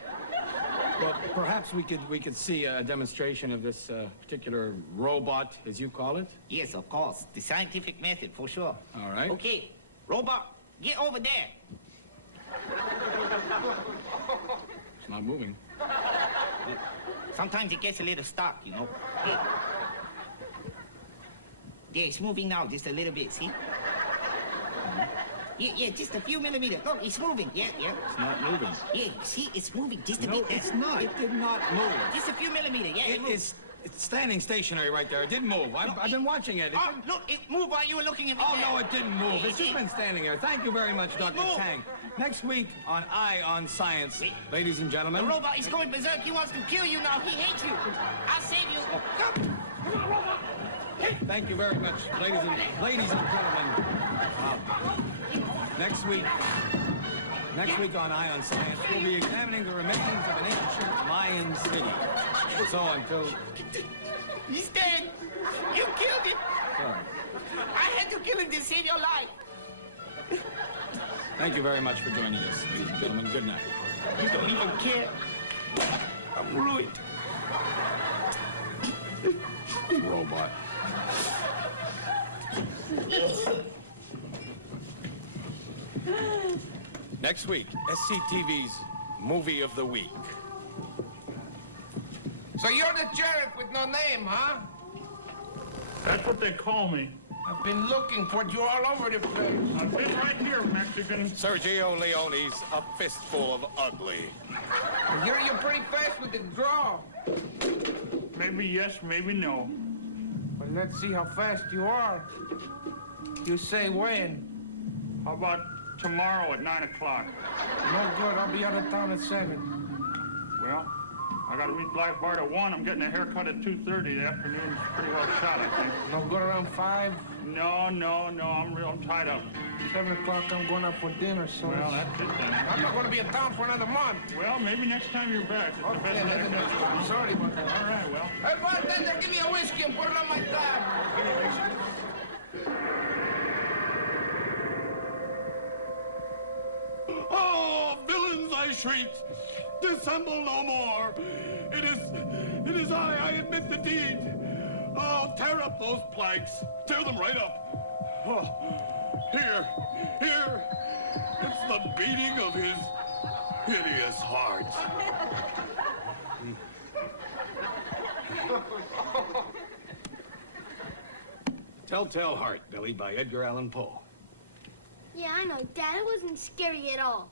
Well, perhaps we could see a demonstration of this particular robot, as you call it. Yes, of course. The scientific method, for sure. All right. Okay, robot, get over there. It's not moving. Sometimes it gets a little stuck, you know. Yeah. Yeah, it's moving now, just a little bit, see? Yeah, just a few millimeters. Look, it's moving. Yeah. It's not moving. Yeah, see, it's moving just a No, bit. it's not. It did not move. Just a few millimeters. Yeah, it moved. It's standing stationary right there. It didn't move. I've been watching it. Oh, look, it moved while you were looking at me. Oh, there. no, it didn't move. It's just Yeah. been standing there. Thank you very much, Dr. moved. Tang. Next week on Eye on Science, ladies and The gentlemen. robot is going berserk. He wants to kill you now. He hates you. I'll save you. Come. Come on, robot. Thank you very much, ladies and gentlemen. Next week on Eye on Science, we'll be examining the remains of an ancient Mayan city. So until... He's dead. You killed him. Sorry. I had to kill him to save your life. Thank you very much for joining us, ladies and gentlemen. Good night. You don't even care. I'm ruined. Robot. Next week, SCTV's Movie of the Week. So you're the sheriff with no name, huh? That's what they call me. I've been looking for you all over the place. I've been right here, Mexican. Sergio Leone's A Fistful of Ugly. I hear you're pretty fast with the draw. Maybe yes, maybe no. But let's see how fast you are. You say when? How about tomorrow at 9 o'clock? No good. I'll be out of town at 7. Well, I got to read Black Bart at 1. I'm getting a haircut at 2:30. The afternoon's pretty well shot, I think. No good around 5? No. I'm tied up. 7 o'clock, I'm going out for dinner, so... Well, that's it then. I'm not going to be in town for another month. Well, maybe next time you're back. It's the best night of the I'm sorry about that. All right, well. Hey, bartender, give me a whiskey and put it on my tab. Oh, villains, I shrieked. Dissemble no more. It is I admit the deed. Oh, tear up those planks. Tear them right up. Oh, here. It's the beating of his hideous heart. Telltale Heart, Billy, by Edgar Allan Poe. Yeah, I know, Dad. It wasn't scary at all.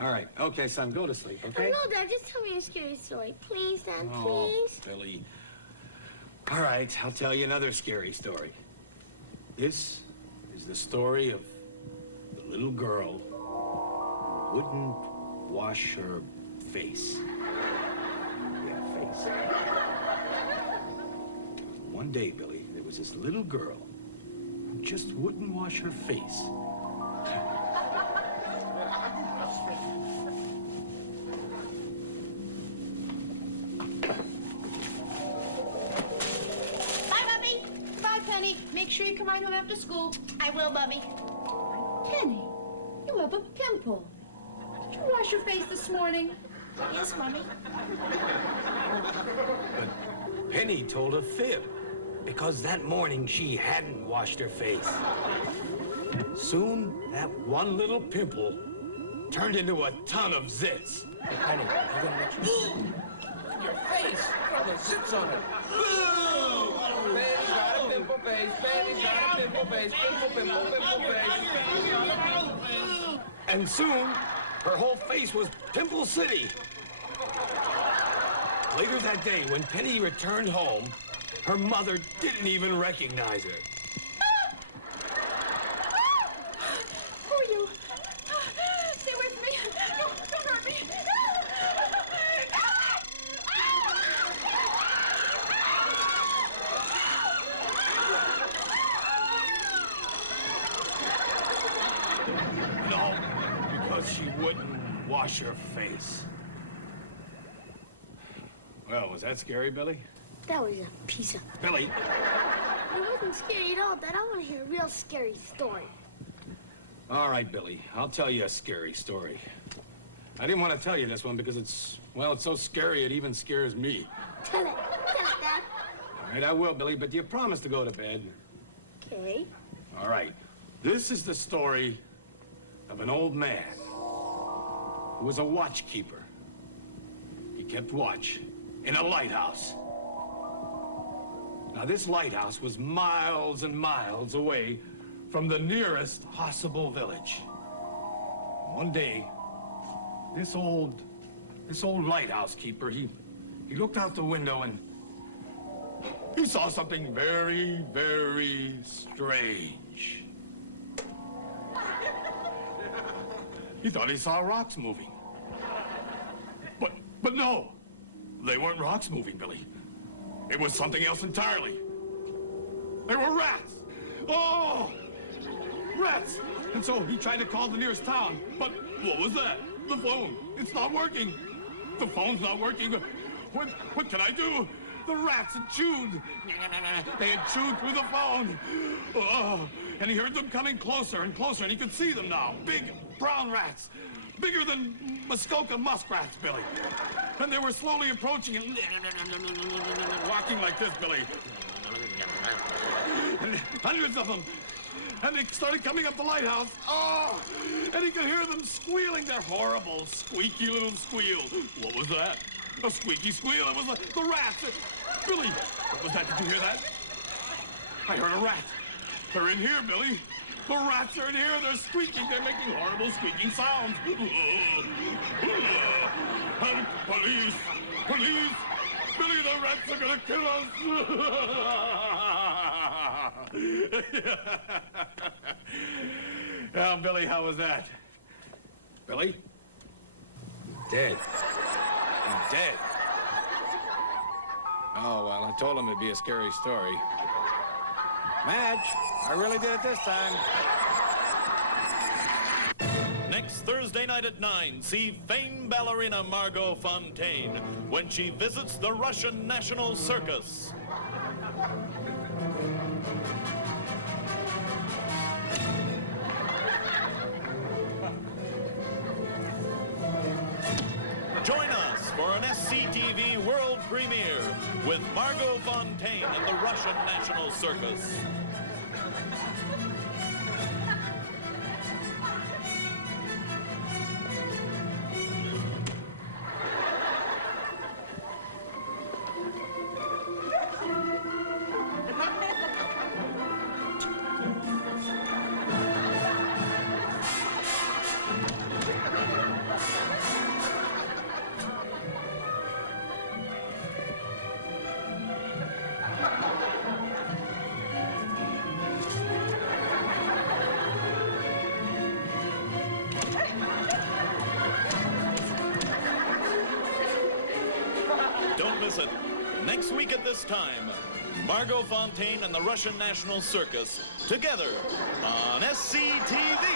All right. Okay, son, go to sleep, okay? No, Dad, just tell me a scary story. Please, Dad, Oh, please. Billy. All right, I'll tell you another scary story. This is the story of the little girl who wouldn't wash her face. Yeah, face. One day, Billy, there was this little girl who just wouldn't wash her face. Bye, Bubby. Bye, Penny. Make sure you come right home after school. I will, Bubby. Penny, you have a pimple. Did you wash your face this morning? Yes, Mommy. But Penny told a fib, because that morning she hadn't washed her face. Soon, that one little pimple turned into a ton of zits. Hey, Penny, you gonna let your face? Got the zits on it. face. Penny's got a pimple face. Pimple face. And soon, her whole face was Pimple City. Later that day, when Penny returned home, her mother didn't even recognize her. Who are you? Stay away from me. Don't hurt me. No, because she wouldn't wash her face. Well, was that scary, Billy? That was a piece of... Billy! It wasn't scary at all, Dad. I want to hear a real scary story. All right, Billy, I'll tell you a scary story. I didn't want to tell you this one because it's so scary it even scares me. Tell it, Dad. All right, I will, Billy, but you promise to go to bed. Okay. All right. This is the story of an old man who was a watchkeeper. He kept watch in a lighthouse. Now, this lighthouse was miles and miles away from the nearest possible village. One day, this old lighthouse keeper, he looked out the window and he saw something very, very strange. He thought he saw rocks moving. But no, they weren't rocks moving, Billy. It was something else entirely. They were rats. Oh, rats. And so he tried to call the nearest town, but what was that? The phone. It's not working. The phone's not working. What can I do? The rats had chewed. They had chewed through the phone. Oh, and he heard them coming closer and closer, and he could see them now. Big brown rats. Bigger than Muskoka muskrats, Billy. And they were slowly approaching and walking like this, Billy. And hundreds of them. And they started coming up the lighthouse. Oh! And he could hear them squealing their horrible, squeaky little squeal. What was that? A squeaky squeal. It was the rats. Billy, what was that? Did you hear that? I heard a rat. They're in here, Billy. The rats are in here. They're squeaking. They're making horrible squeaking sounds. And police! Police! Billy, the rats are gonna kill us! Now, Billy, how was that? Billy? Dead. He's dead. Oh, well, I told him it'd be a scary story. Madge, I really did it this time. Next Thursday night at 9, see famed ballerina Margot Fontaine when she visits the Russian National Circus. Join us for an SCTV world premiere with Margot Fontaine and the Russian National Circus. Don't miss it. Next week at this time, Margot Fontaine and the Russian National Circus together on SCTV.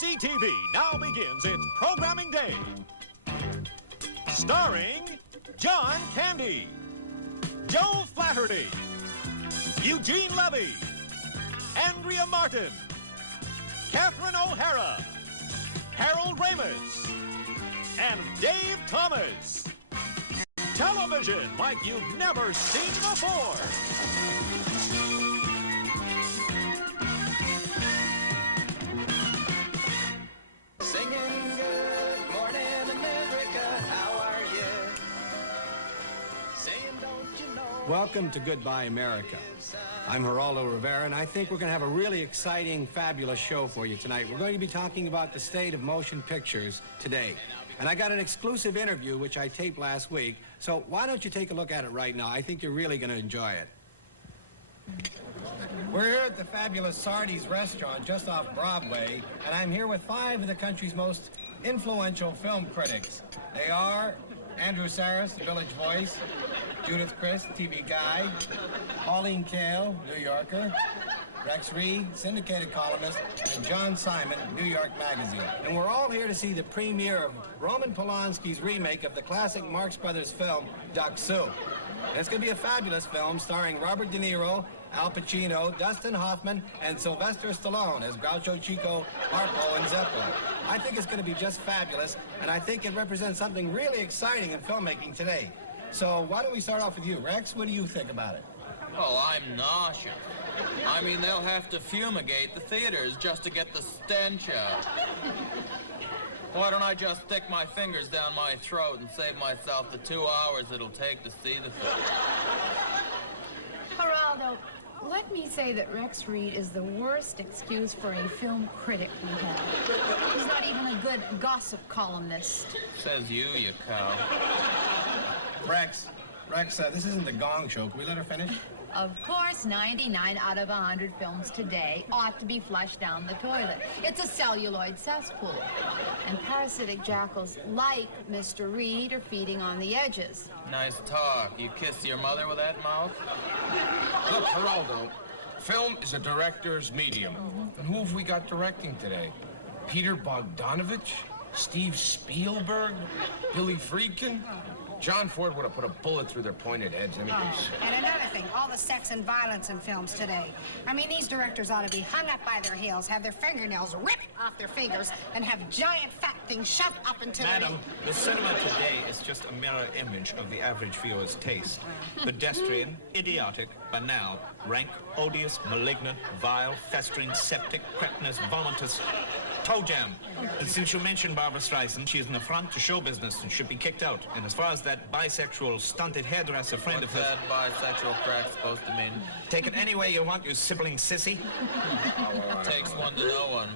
SCTV now begins its programming day. Starring John Candy, Joe Flaherty, Eugene Levy, Andrea Martin, Catherine O'Hara, Harold Ramis, and Dave Thomas. Television like you've never seen before. Singing good morning, America, how are you? Saying, don't you know? Welcome to Goodbye America. I'm Geraldo Rivera, and I think we're going to have a really exciting, fabulous show for you tonight. We're going to be talking about the state of motion pictures today. And I got an exclusive interview, which I taped last week, so why don't you take a look at it right now? I think you're really going to enjoy it. We're here at the fabulous Sardi's restaurant just off Broadway, and I'm here with 5 of the country's most influential film critics. They are Andrew Saris, The Village Voice, Judith Crist, TV Guide, Pauline Kael, New Yorker, Rex Reed, syndicated columnist, and John Simon, New York Magazine. And we're all here to see the premiere of Roman Polanski's remake of the classic Marx Brothers film, Duck Soup. And it's going to be a fabulous film starring Robert De Niro, Al Pacino, Dustin Hoffman, and Sylvester Stallone as Groucho Chico, Harpo, and Zeppo. I think it's going to be just fabulous, and I think it represents something really exciting in filmmaking today. So why don't we start off with you, Rex? What do you think about it? Oh, I'm nauseous. I mean, they'll have to fumigate the theaters just to get the stench out. Why don't I just stick my fingers down my throat and save myself the 2 hours it'll take to see the film? Geraldo, let me say that Rex Reed is the worst excuse for a film critic we have. He's not even a good gossip columnist. Says you cow. Rex, this isn't the Gong Show. Can we let her finish? Of course, 99 out of 100 films today ought to be flushed down the toilet. It's a celluloid cesspool. And parasitic jackals like Mr. Reed are feeding on the edges. Nice talk. You kiss your mother with that mouth? Look, Geraldo, film is a director's medium. And who have we got directing today? Peter Bogdanovich? Steve Spielberg? Billy Friedkin? John Ford would have put a bullet through their pointed heads anyways. Oh, and another thing, all the sex and violence in films today. I mean, these directors ought to be hung up by their heels, have their fingernails ripped off their fingers, and have giant fat things shoved up into their... Madam, the cinema today is just a mirror image of the average viewer's taste. Pedestrian, idiotic, banal, rank, odious, malignant, vile, festering, septic, cretinous, vomitous, toe jam. And since you mentioned Barbara Streisand, she is an affront to show business and should be kicked out. And as far as that bisexual, stunted hairdresser friend of hers... What's that bisexual crack supposed to mean? Take it any way you want, you sibling sissy. Takes one to know one.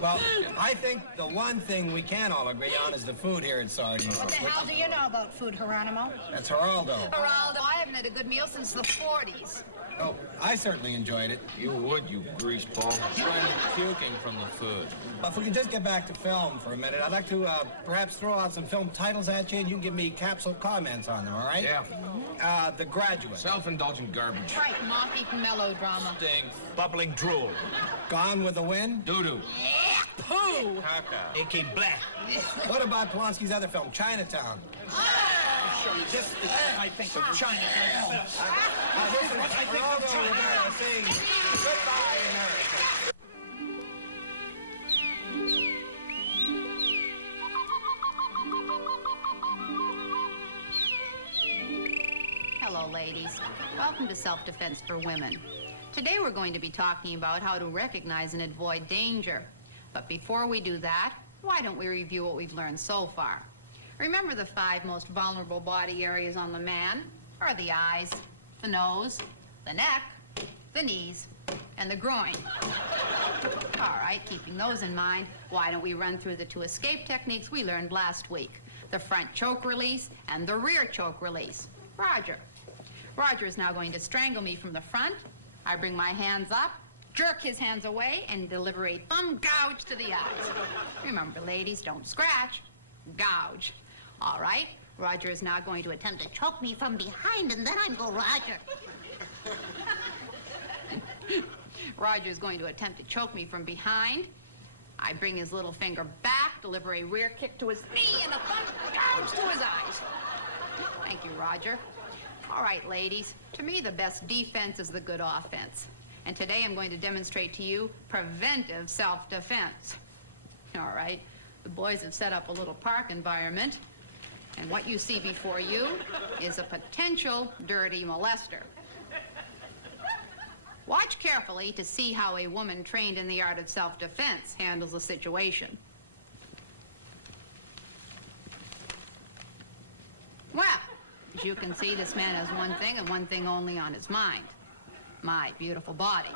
Well, I think the one thing we can all agree on is the food here at Sardi's. What the hell do you know about food, Geronimo? That's Geraldo. Geraldo, I haven't had a good meal since the 40s. Oh, I certainly enjoyed it. You would, you greaseball. I'm puking from the food. But if we can just get back to film for a minute, I'd like to perhaps throw out some film titles at you, and you can give me capsule comments on them, all right? Yeah. The Graduate. Self-indulgent garbage. Right, mock-eat melodrama. Stinks. Bubbling drool. Gone with the Wind. Doo-doo. Pooh! Caca. Icky black. What about Polanski's other film, Chinatown? Just I think of China. This is Geraldo Rivera saying Goodbye, America. Hello, ladies. Welcome to Self-Defense for Women. Today we're going to be talking about how to recognize and avoid danger. But before we do that, why don't we review what we've learned so far? Remember the 5 most vulnerable body areas on the man are the eyes, the nose, the neck, the knees, and the groin. All right, keeping those in mind, why don't we run through the 2 escape techniques we learned last week? The front choke release and the rear choke release. Roger. Roger is now going to strangle me from the front. I bring my hands up, jerk his hands away, and deliver a thumb gouge to the eyes. Remember, ladies, don't scratch, gouge. All right, Roger is now going to attempt to choke me from behind, and then I'm going, Roger. Roger is going to attempt to choke me from behind. I bring his little finger back, deliver a rear kick to his knee and a thumb gouge to his eyes. Thank you, Roger. All right, ladies. To me, the best defense is the good offense. And today I'm going to demonstrate to you preventive self-defense. All right. The boys have set up a little park environment. And what you see before you is a potential dirty molester. Watch carefully to see how a woman trained in the art of self-defense handles the situation. Well, as you can see, this man has one thing and one thing only on his mind. My beautiful body.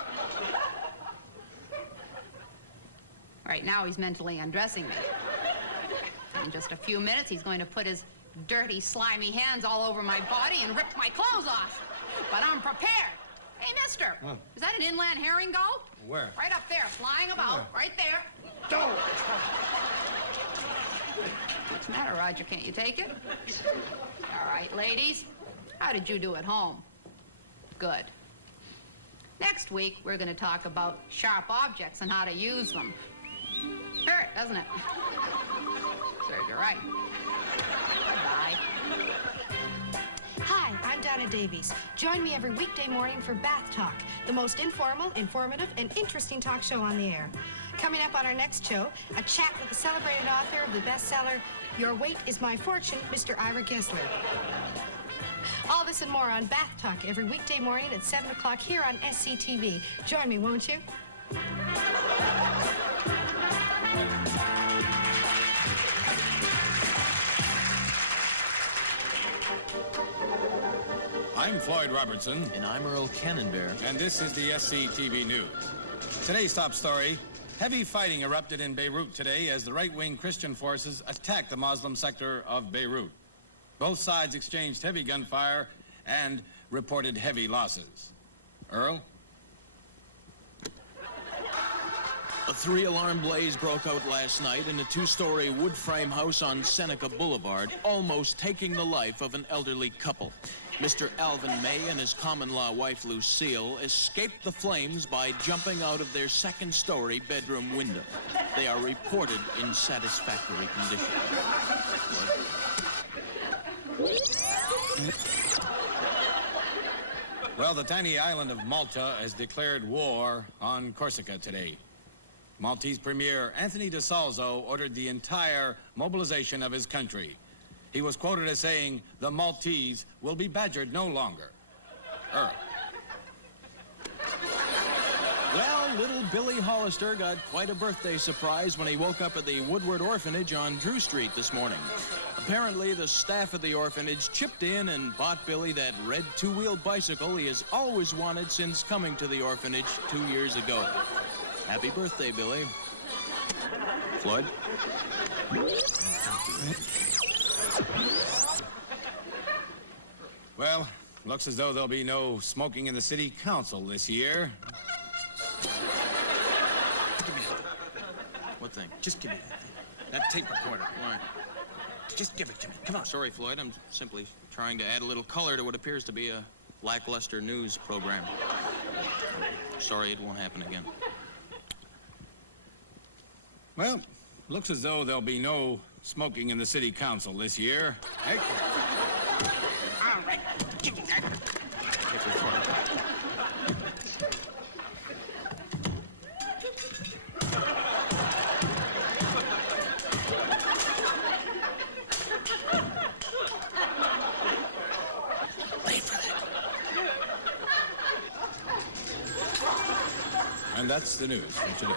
Right now, he's mentally undressing me. In just a few minutes, he's going to put his dirty, slimy hands all over my body and rip my clothes off. But I'm prepared. Hey, mister, is that an inland herring gull? Where? Right up there, flying about, right there. What's the matter, Roger? Can't you take it? All right, ladies, how did you do at home? Good. Next week, we're going to talk about sharp objects and how to use them. Hurt, doesn't it? Serves you right. Bye. Hi, I'm Donna Davies. Join me every weekday morning for Bath Talk, the most informal, informative, and interesting talk show on the air. Coming up on our next show, a chat with the celebrated author of the bestseller, Your Weight is My Fortune, Mr. Ira Gessler. All this and more on Bath Talk every weekday morning at 7 o'clock here on SCTV. Join me, won't you? I'm Floyd Robertson. And I'm Earl Cannonbear. And this is the SCTV News. Today's top story, heavy fighting erupted in Beirut today as the right-wing Christian forces attacked the Muslim sector of Beirut. Both sides exchanged heavy gunfire and reported heavy losses. Earl? A 3-alarm blaze broke out last night in a 2-story wood frame house on Seneca Boulevard, almost taking the life of an elderly couple. Mr. Alvin May and his common-law wife Lucille escaped the flames by jumping out of their 2nd-story bedroom window. They are reported in satisfactory condition. Well, the tiny island of Malta has declared war on Corsica today. Maltese Premier Anthony de Salzo ordered the entire mobilization of his country. He was quoted as saying, "The Maltese will be badgered no longer." Earl. Well, little Billy Hollister got quite a birthday surprise when he woke up at the Woodward Orphanage on Drew Street this morning. Apparently, the staff of the orphanage chipped in and bought Billy that red 2-wheeled bicycle he has always wanted since coming to the orphanage 2 years ago. Happy birthday, Billy. Floyd? Well, looks as though there'll be no smoking in the city council this year. Give me that. What thing? Just give me that thing. That tape recorder. Why? Just give it to me. Come on. Sorry, Floyd. I'm simply trying to add a little color to what appears to be a lackluster news program. Sorry, it won't happen again. Well, looks as though there'll be no smoking in the city council this year. Hey. All right. Give me that. Tape recorder. And that's the news for today.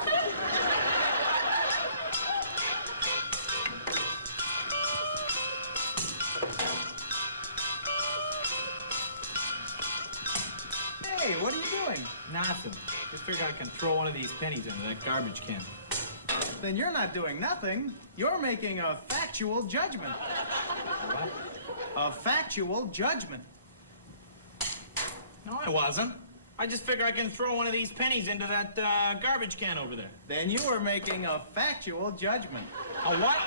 Hey, what are you doing? Nothing. Just figured I can throw one of these pennies into that garbage can. Then you're not doing nothing. You're making a factual judgment. What? A factual judgment. No, I wasn't. I just figure I can throw one of these pennies into that garbage can over there. Then you were making a factual judgment. A what?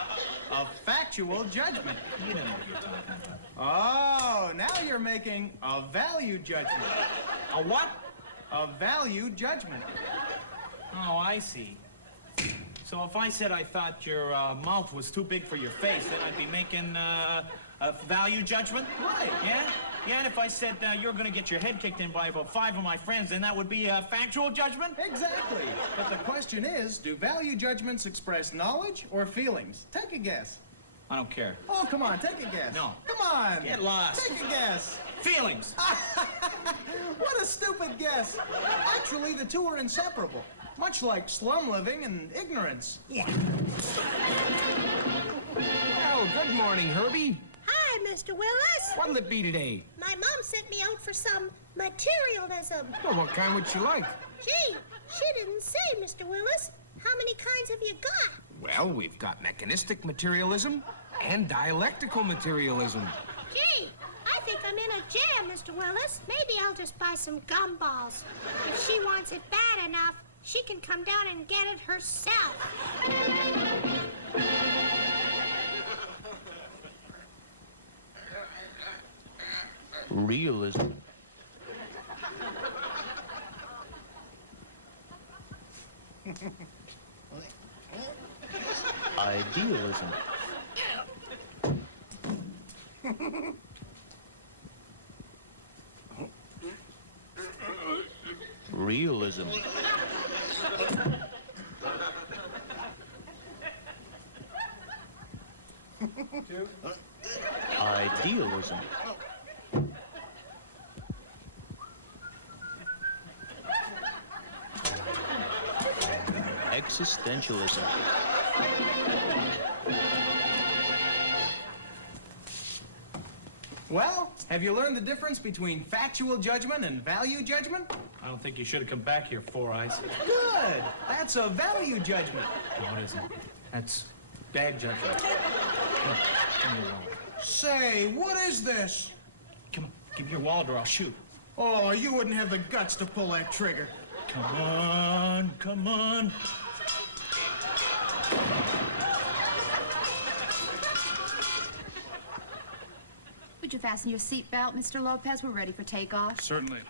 A factual judgment. You don't know what you're talking about. Oh, now you're making a value judgment. A what? A value judgment. Oh, I see. So if I said I thought your mouth was too big for your face, then I'd be making a value judgment? Right. Yeah? Yeah, and if I said you're going to get your head kicked in by about 5 of my friends, then that would be a factual judgment? Exactly. But the question is, do value judgments express knowledge or feelings? Take a guess. I don't care. Oh, come on, take a guess. No. Come on. Get lost. Take a guess. Feelings. What a stupid guess. Actually, the two are inseparable. Much like slum living and ignorance. Yeah. Well, good morning, Herbie. Hi, Mr. Willis. What'll it be today? My mom sent me out for some materialism. Well, what kind would you like? Gee, she didn't say, Mr. Willis. How many kinds have you got? Well, we've got mechanistic materialism and dialectical materialism. Gee, I think I'm in a jam, Mr. Willis. Maybe I'll just buy some gumballs. If she wants it bad enough, she can come down and get it herself. Realism. Idealism. Realism. Idealism. Existentialism. Well, have you learned the difference between factual judgment and value judgment? I don't think you should have come back here, Four Eyes. Good. That's a value judgment. No, it isn't. That's bad judgment. Give me your wallet. Say, what is this? Come on, give me your wallet or I'll shoot. Oh, you wouldn't have the guts to pull that trigger. Come on, come on. Would you fasten your seatbelt, Mr. Lopez? We're ready for takeoff. Certainly.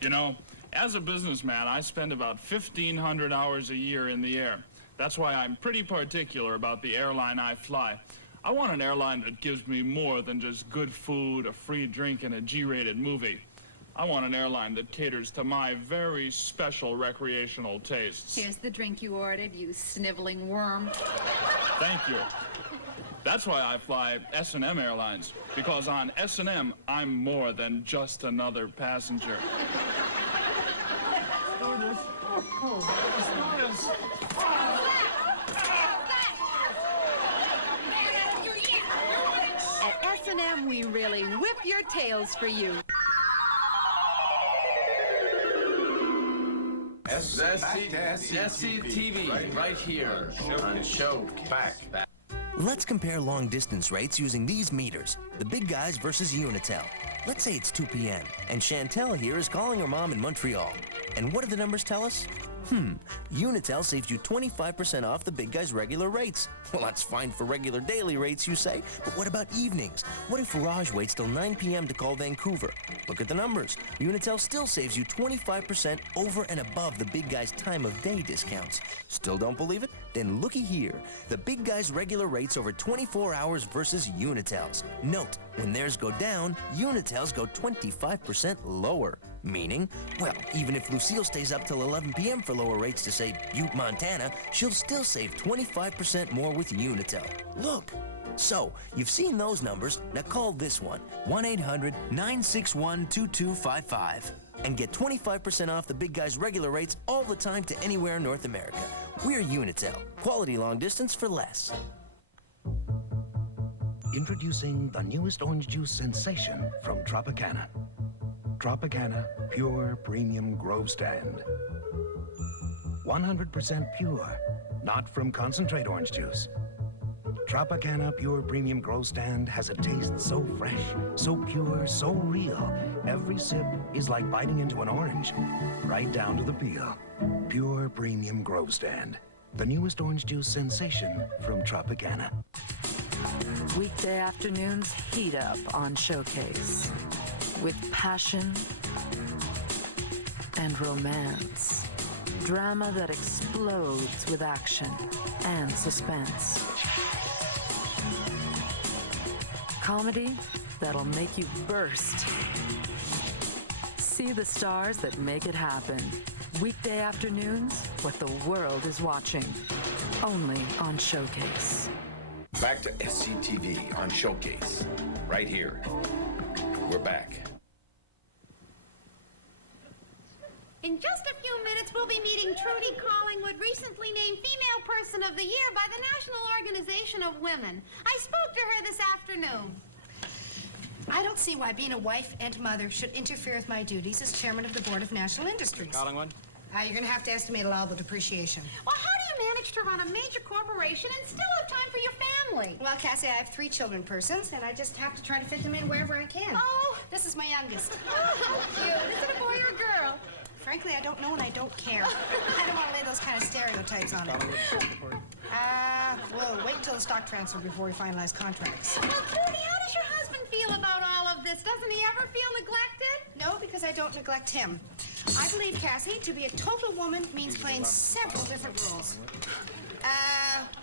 You know, as a businessman, I spend about 1,500 hours a year in the air. That's why I'm pretty particular about the airline I fly. I want an airline that gives me more than just good food, a free drink, and a G-rated movie. I want an airline that caters to my very special recreational tastes. Here's the drink you ordered, you sniveling worm. Thank you. That's why I fly S&M Airlines, because on S&M, I'm more than just another passenger. At S&M, we really whip your tails for you. SCTV, right here on Show. Back. Let's compare long-distance rates using these meters. The big guys versus Unitel. Let's say it's 2 p.m. and Chantel here is calling her mom in Montreal. And what do the numbers tell us? Unitel saves you 25% off the big guy's regular rates. Well, that's fine for regular daily rates, you say, but what about evenings? What if Raj waits till 9 p.m. to call Vancouver? Look at the numbers. Unitel still saves you 25% over and above the big guy's time of day discounts. Still don't believe it? Then looky here. The big guy's regular rates over 24 hours versus Unitel's. Note, when theirs go down, Unitel's go 25% lower. Meaning, well, even if Lucille stays up till 11 p.m. for lower rates to, say, Butte, Montana, she'll still save 25% more with Unitel. Look. So, you've seen those numbers. Now call this one, 1-800-961-2255. And get 25% off the big guy's regular rates all the time to anywhere in North America. We're Unitel. Quality long distance for less. Introducing the newest orange juice sensation from Tropicana. Tropicana Pure Premium Grove Stand. 100% pure, not from concentrate orange juice. Tropicana Pure Premium Grove Stand has a taste so fresh, so pure, so real. Every sip is like biting into an orange, right down to the peel. Pure Premium Grove Stand. The newest orange juice sensation from Tropicana. Weekday afternoons heat up on Showcase with passion and romance. Drama that explodes with action and suspense. Comedy that'll make you burst. See the stars that make it happen. Weekday afternoons, what the world is watching. Only on Showcase. Back to SCTV on Showcase. Right here. We're back. In just a few minutes, we'll be meeting Trudy Collingwood, recently named Female Person of the Year by the National Organization of Women. I spoke to her this afternoon. I don't see why being a wife and mother should interfere with my duties as chairman of the Board of National Industries. Collingwood? You're going to have to estimate allowable depreciation. Well, how do you manage to run a major corporation and still have time for your family? Well, Cassie, I have 3 children persons, and I just have to try to fit them in wherever I can. Oh. This is my youngest. Oh, how cute. Is it a boy or a girl? Frankly, I don't know and I don't care. I don't want to lay those kind of stereotypes on it. Well, wait until the stock transfer before we finalize contracts. Well, Trudy, how does your husband feel about all of this? Doesn't he ever feel neglected? No, because I don't neglect him. I believe, Cassie, to be a total woman means playing several different roles.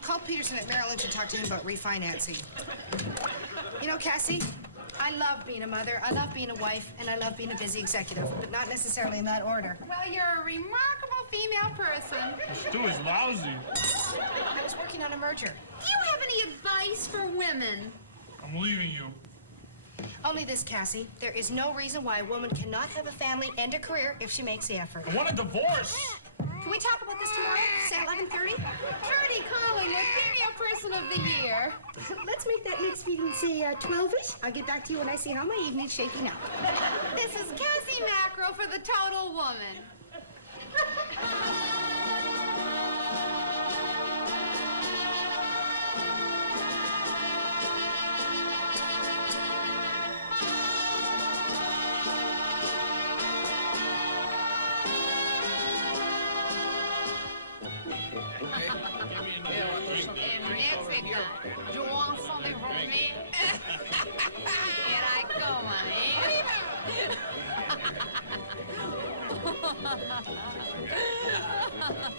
Call Peterson at Merrill Lynch and talk to him about refinancing. You know, Cassie, I love being a mother, I love being a wife, and I love being a busy executive, but not necessarily in that order. Well, you're a remarkable female person. Stu is lousy. I was working on a merger. Do you have any advice for women? I'm leaving you. Only this, Cassie. There is no reason why a woman cannot have a family and a career if she makes the effort. I want a divorce. Can we talk about this tomorrow, say 11:30? Trudy Collingwood, Female Person of the Year. Let's make that next meeting say 12-ish. I'll get back to you when I see how my evening's shaking out. This is Cassie Mackerel for The Total Woman. You want something from me? Here I come, honey.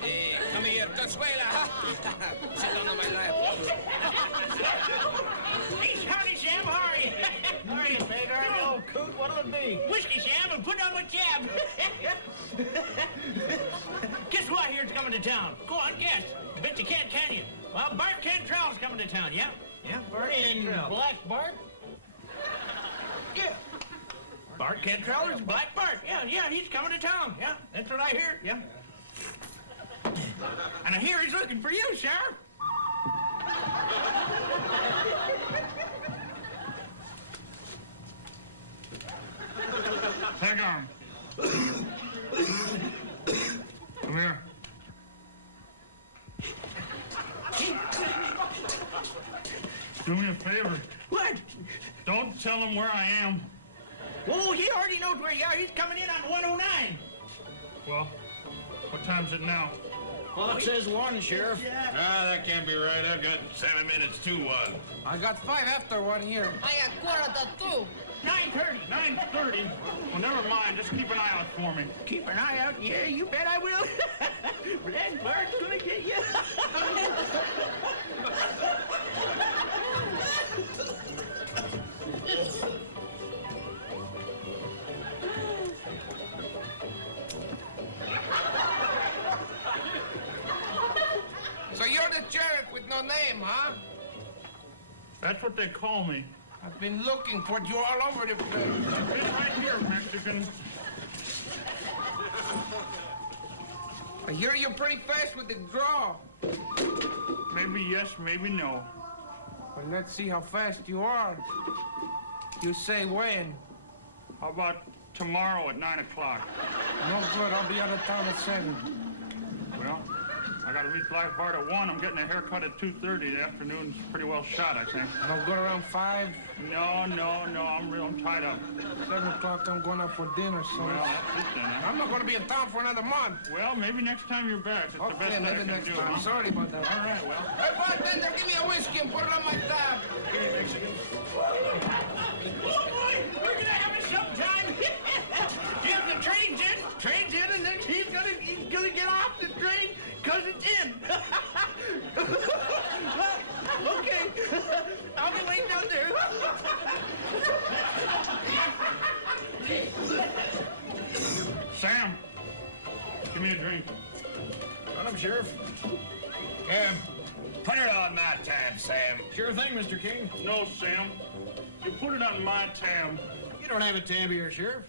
Hey, come here, Consuela. Sit down on my lap. Hey, howdy, Sam. How are you? How are you, Peg? How are you, old coot? What'll it be? Whiskey, Sam, and put on my cab. Guess who I hear's coming to town? Go on, guess. Bet you can't, can you? Well, Bart Cantrell's coming to town, yeah? Yeah, Bart Cantrell. Black Bart? Yeah. Bart Cantrell is Black Bart. Yeah, he's coming to town. Yeah, that's what I hear, yeah. And I hear he's looking for you, Sheriff. Hang on. Come here. Do me a favor. What? Don't tell him where I am. Oh, he already knows where you are. He's coming in on 109. Well, what time's it now? Clock says 1, Sheriff. Ah, that can't be right. I've got 7 minutes to 1. I got 5 after 1 here. I got 1:45. 9:30. 9:30? Well, never mind. Just keep an eye out for me. Keep an eye out? Yeah, you bet I will. Black Bart's gonna get you. So you're the sheriff with no name, huh? That's what they call me. I've been looking for you all over the place. I've been right here, Mexican. I hear you're pretty fast with the draw. Maybe yes, maybe no. Well, let's see how fast you are. You say when? How about tomorrow at 9 o'clock? No good. I'll be out of town at 7. Well, I gotta meet Black Bart at 1. I'm getting a haircut at 2:30. The afternoon's pretty well shot, I think. No good around 5? No. I'm tied up. 7 o'clock, I'm going out for dinner, so... Well, that's it then. I'm not going to be in town for another month. Well, maybe next time you're back. It's the best maybe I can next do. time. Huh? Sorry about that. All right, well. Hey, bartender, give me a whiskey and put it on my tab. Hey, Mexican. Oh, boy! We're gonna have it sometime. Do you have the trains in? train's in, and then he's gonna get off the train because it's in. Well, okay. I'll be waiting out there. Sam, give me a drink. Run up, Sheriff. Put it on my tab, Sam. Sure thing, Mr. King. No, Sam. You put it on my tab. You don't have a tab here, Sheriff.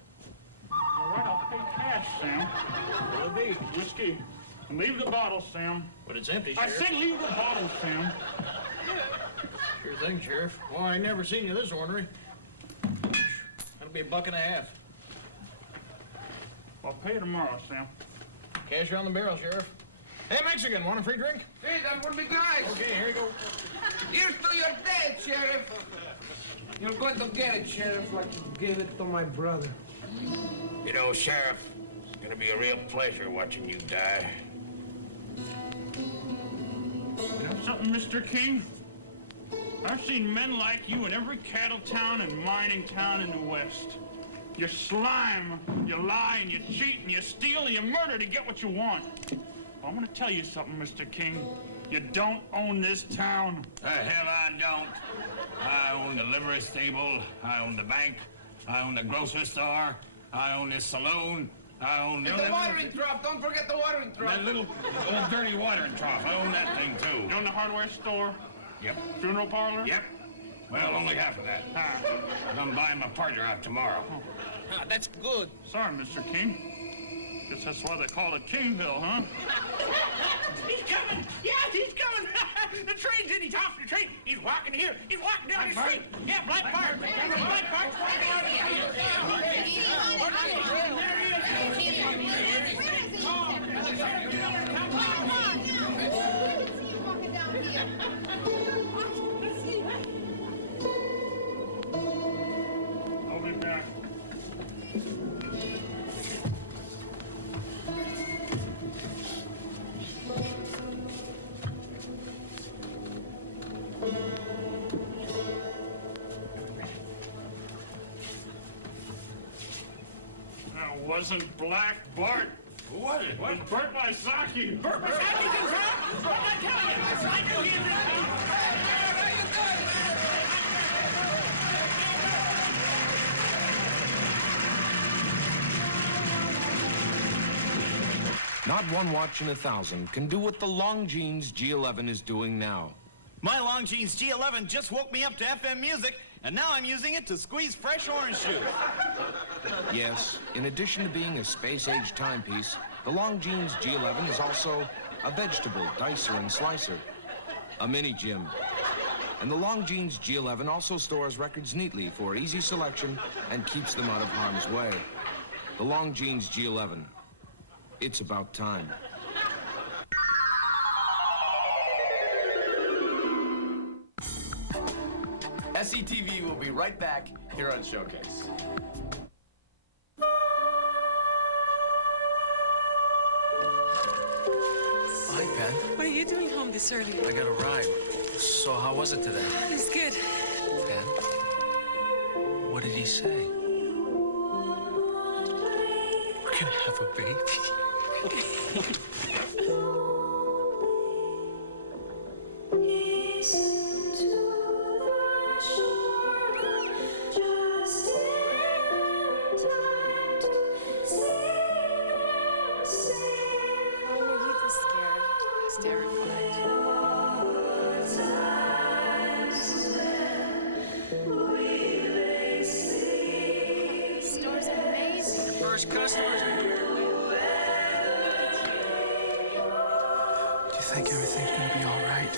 All right, I'll pay cash, Sam. What'll it be? Whiskey. And leave the bottle, Sam. But it's empty, I Sheriff. said leave the bottle, Sam. Sure thing, Sheriff. Well, I never seen you this ornery. That'll be $1.50. I'll pay you tomorrow, Sam. Cash around the barrel, Sheriff. Hey, Mexican, want a free drink? Hey, that would be nice. Okay, here you go. Here's to your dad, Sheriff. You're going to get it, Sheriff, like you gave it to my brother. You know, Sheriff, it's gonna be a real pleasure watching you die. You know something, Mr. King? I've seen men like you in every cattle town and mining town in the West. You slime, you lie, and you cheat, and you steal, and you murder to get what you want. Well, I'm gonna tell you something, Mr. King. You don't own this town. The hell I don't. I own the livery stable, I own the bank, I own the grocery store, I own this saloon, I own And the watering trough. Don't forget the watering trough. that little old dirty watering trough. I own that thing too. You own the hardware store? Yep. Funeral parlor? Yep. Well, only half of that. I'm buying my partner out tomorrow. That's good. Sorry, Mr. King. Guess that's why they call it Kingville, huh? He's coming! Yes, he's coming! The train's in, he's off the train! He's walking here! He's walking down the street! Yeah, Black Bart! Black Bart! I'll be back. That wasn't Black Bart. Who was it? It was Bert Wysocki. Bert Wysocki's in town! What am I telling you? I knew he was in town! Not one watch in 1,000 can do what the Longines G11 is doing now. My Longines G11 just woke me up to FM music, and now I'm using it to squeeze fresh orange juice. Yes, in addition to being a space-age timepiece, the Longines G11 is also a vegetable dicer and slicer, a mini gym. And the Longines G11 also stores records neatly for easy selection and keeps them out of harm's way. The Longines G11. It's about time. SCTV will be right back here on Showcase. Hi, Pen. What are you doing home this early? I got a ride. So how was it today? It's good. Pen? What did he say? We're gonna have a baby. Store's amazing. First customers. Do you think everything's gonna be all right?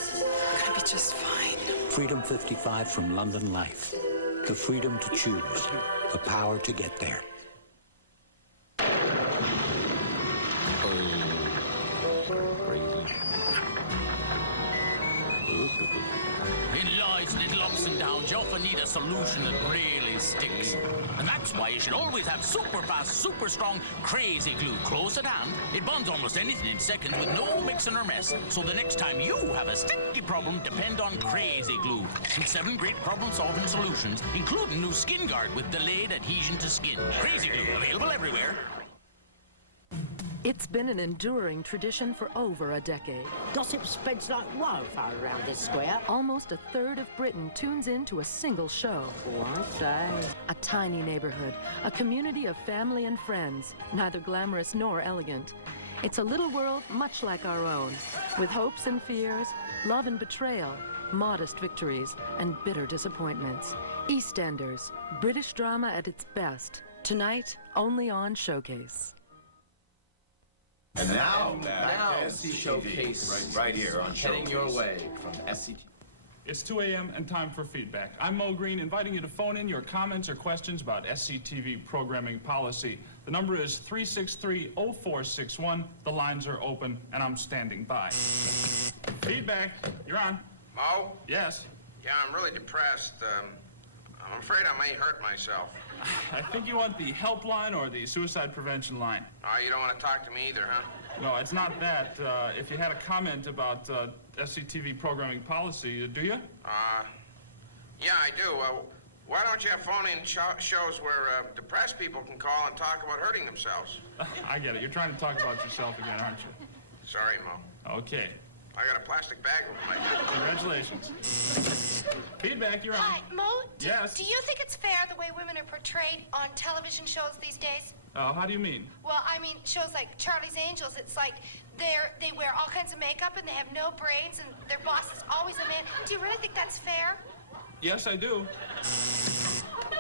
Gonna be just fine. Freedom 55 from London Life. The freedom to choose. The power to get there. In life's little ups and downs, you often need a solution that really sticks. And that's why you should always have super fast, super strong, crazy glue close at hand. It bonds almost anything in seconds with no mixing or mess. So the next time you have a sticky problem, depend on crazy glue. With 7 great problem-solving solutions, including new Skin Guard with delayed adhesion to skin. Crazy glue, available everywhere. It's been an enduring tradition for over a decade. Gossip spreads like wildfire around this square. Almost a third of Britain tunes in to a single show. Oh, I say. A tiny neighborhood, a community of family and friends, neither glamorous nor elegant. It's a little world much like our own, with hopes and fears, love and betrayal, modest victories, and bitter disappointments. EastEnders, British drama at its best. Tonight, only on Showcase. And now SCTV Showcase right here on Heading Your Way from SCTV. It's 2 a.m. and time for feedback. I'm Mo Green, inviting you to phone in your comments or questions about SCTV programming policy. The number is 363-0461. The lines are open, and I'm standing by. Feedback, you're on. Mo? Yes? Yeah, I'm really depressed. I'm afraid I may hurt myself. I think you want the helpline or the suicide prevention line. Oh, you don't want to talk to me either, huh? No, it's not that. If you had a comment about SCTV programming policy, do you? Yeah, I do. Why don't you have phone-in shows where depressed people can call and talk about hurting themselves? I get it. You're trying to talk about yourself again, aren't you? Sorry, Mo. Okay. I got a plastic bag over my head. Congratulations. Feedback, you're on. Hi, Mo? Yes? Do you think it's fair the way women are portrayed on television shows these days? How do you mean? Well, I mean, shows like Charlie's Angels, it's like they wear all kinds of makeup and they have no brains and their boss is always a man. Do you really think that's fair? Yes, I do.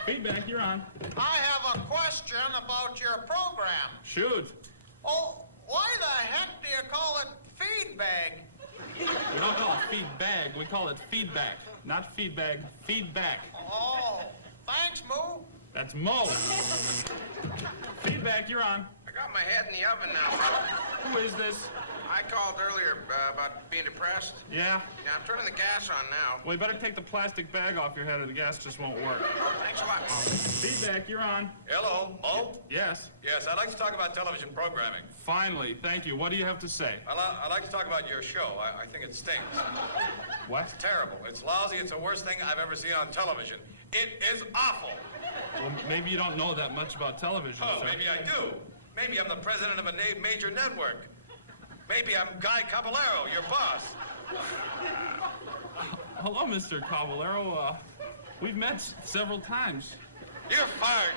Feedback, you're on. I have a question about your program. Shoot. Oh, why the heck do you call it feedback? We don't call it feedback. We call it feedback. Not feedback, feedback. Oh, thanks, Moo. That's Mo. Feedback, you're on. I got my head in the oven now, brother. Who is this? I called earlier about being depressed. Yeah? Yeah, I'm turning the gas on now. Well, you better take the plastic bag off your head or the gas just won't work. Oh, thanks a lot, Mo. Feedback, you're on. Hello, Mo? Yes? Yes, I'd like to talk about television programming. Finally, thank you. What do you have to say? I'd like to talk about your show. I think it stinks. What? It's terrible. It's lousy. It's the worst thing I've ever seen on television. It is awful. Well, maybe you don't know that much about television, Oh, sir. maybe I do. Maybe I'm the president of a major network. Maybe I'm Guy Caballero, your boss. Hello, Mr. Caballero. We've met several times. You're fired.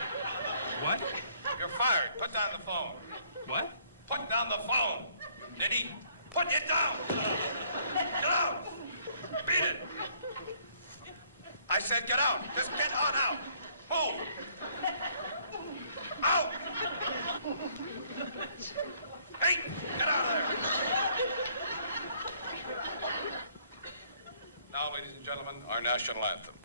What? You're fired. Put down the phone. What? Put down the phone. Diddy, put it down. Get out. Beat it. I said get out. Just get on out. Move. Out. Hey, get out of there. Now, ladies and gentlemen, our national anthem.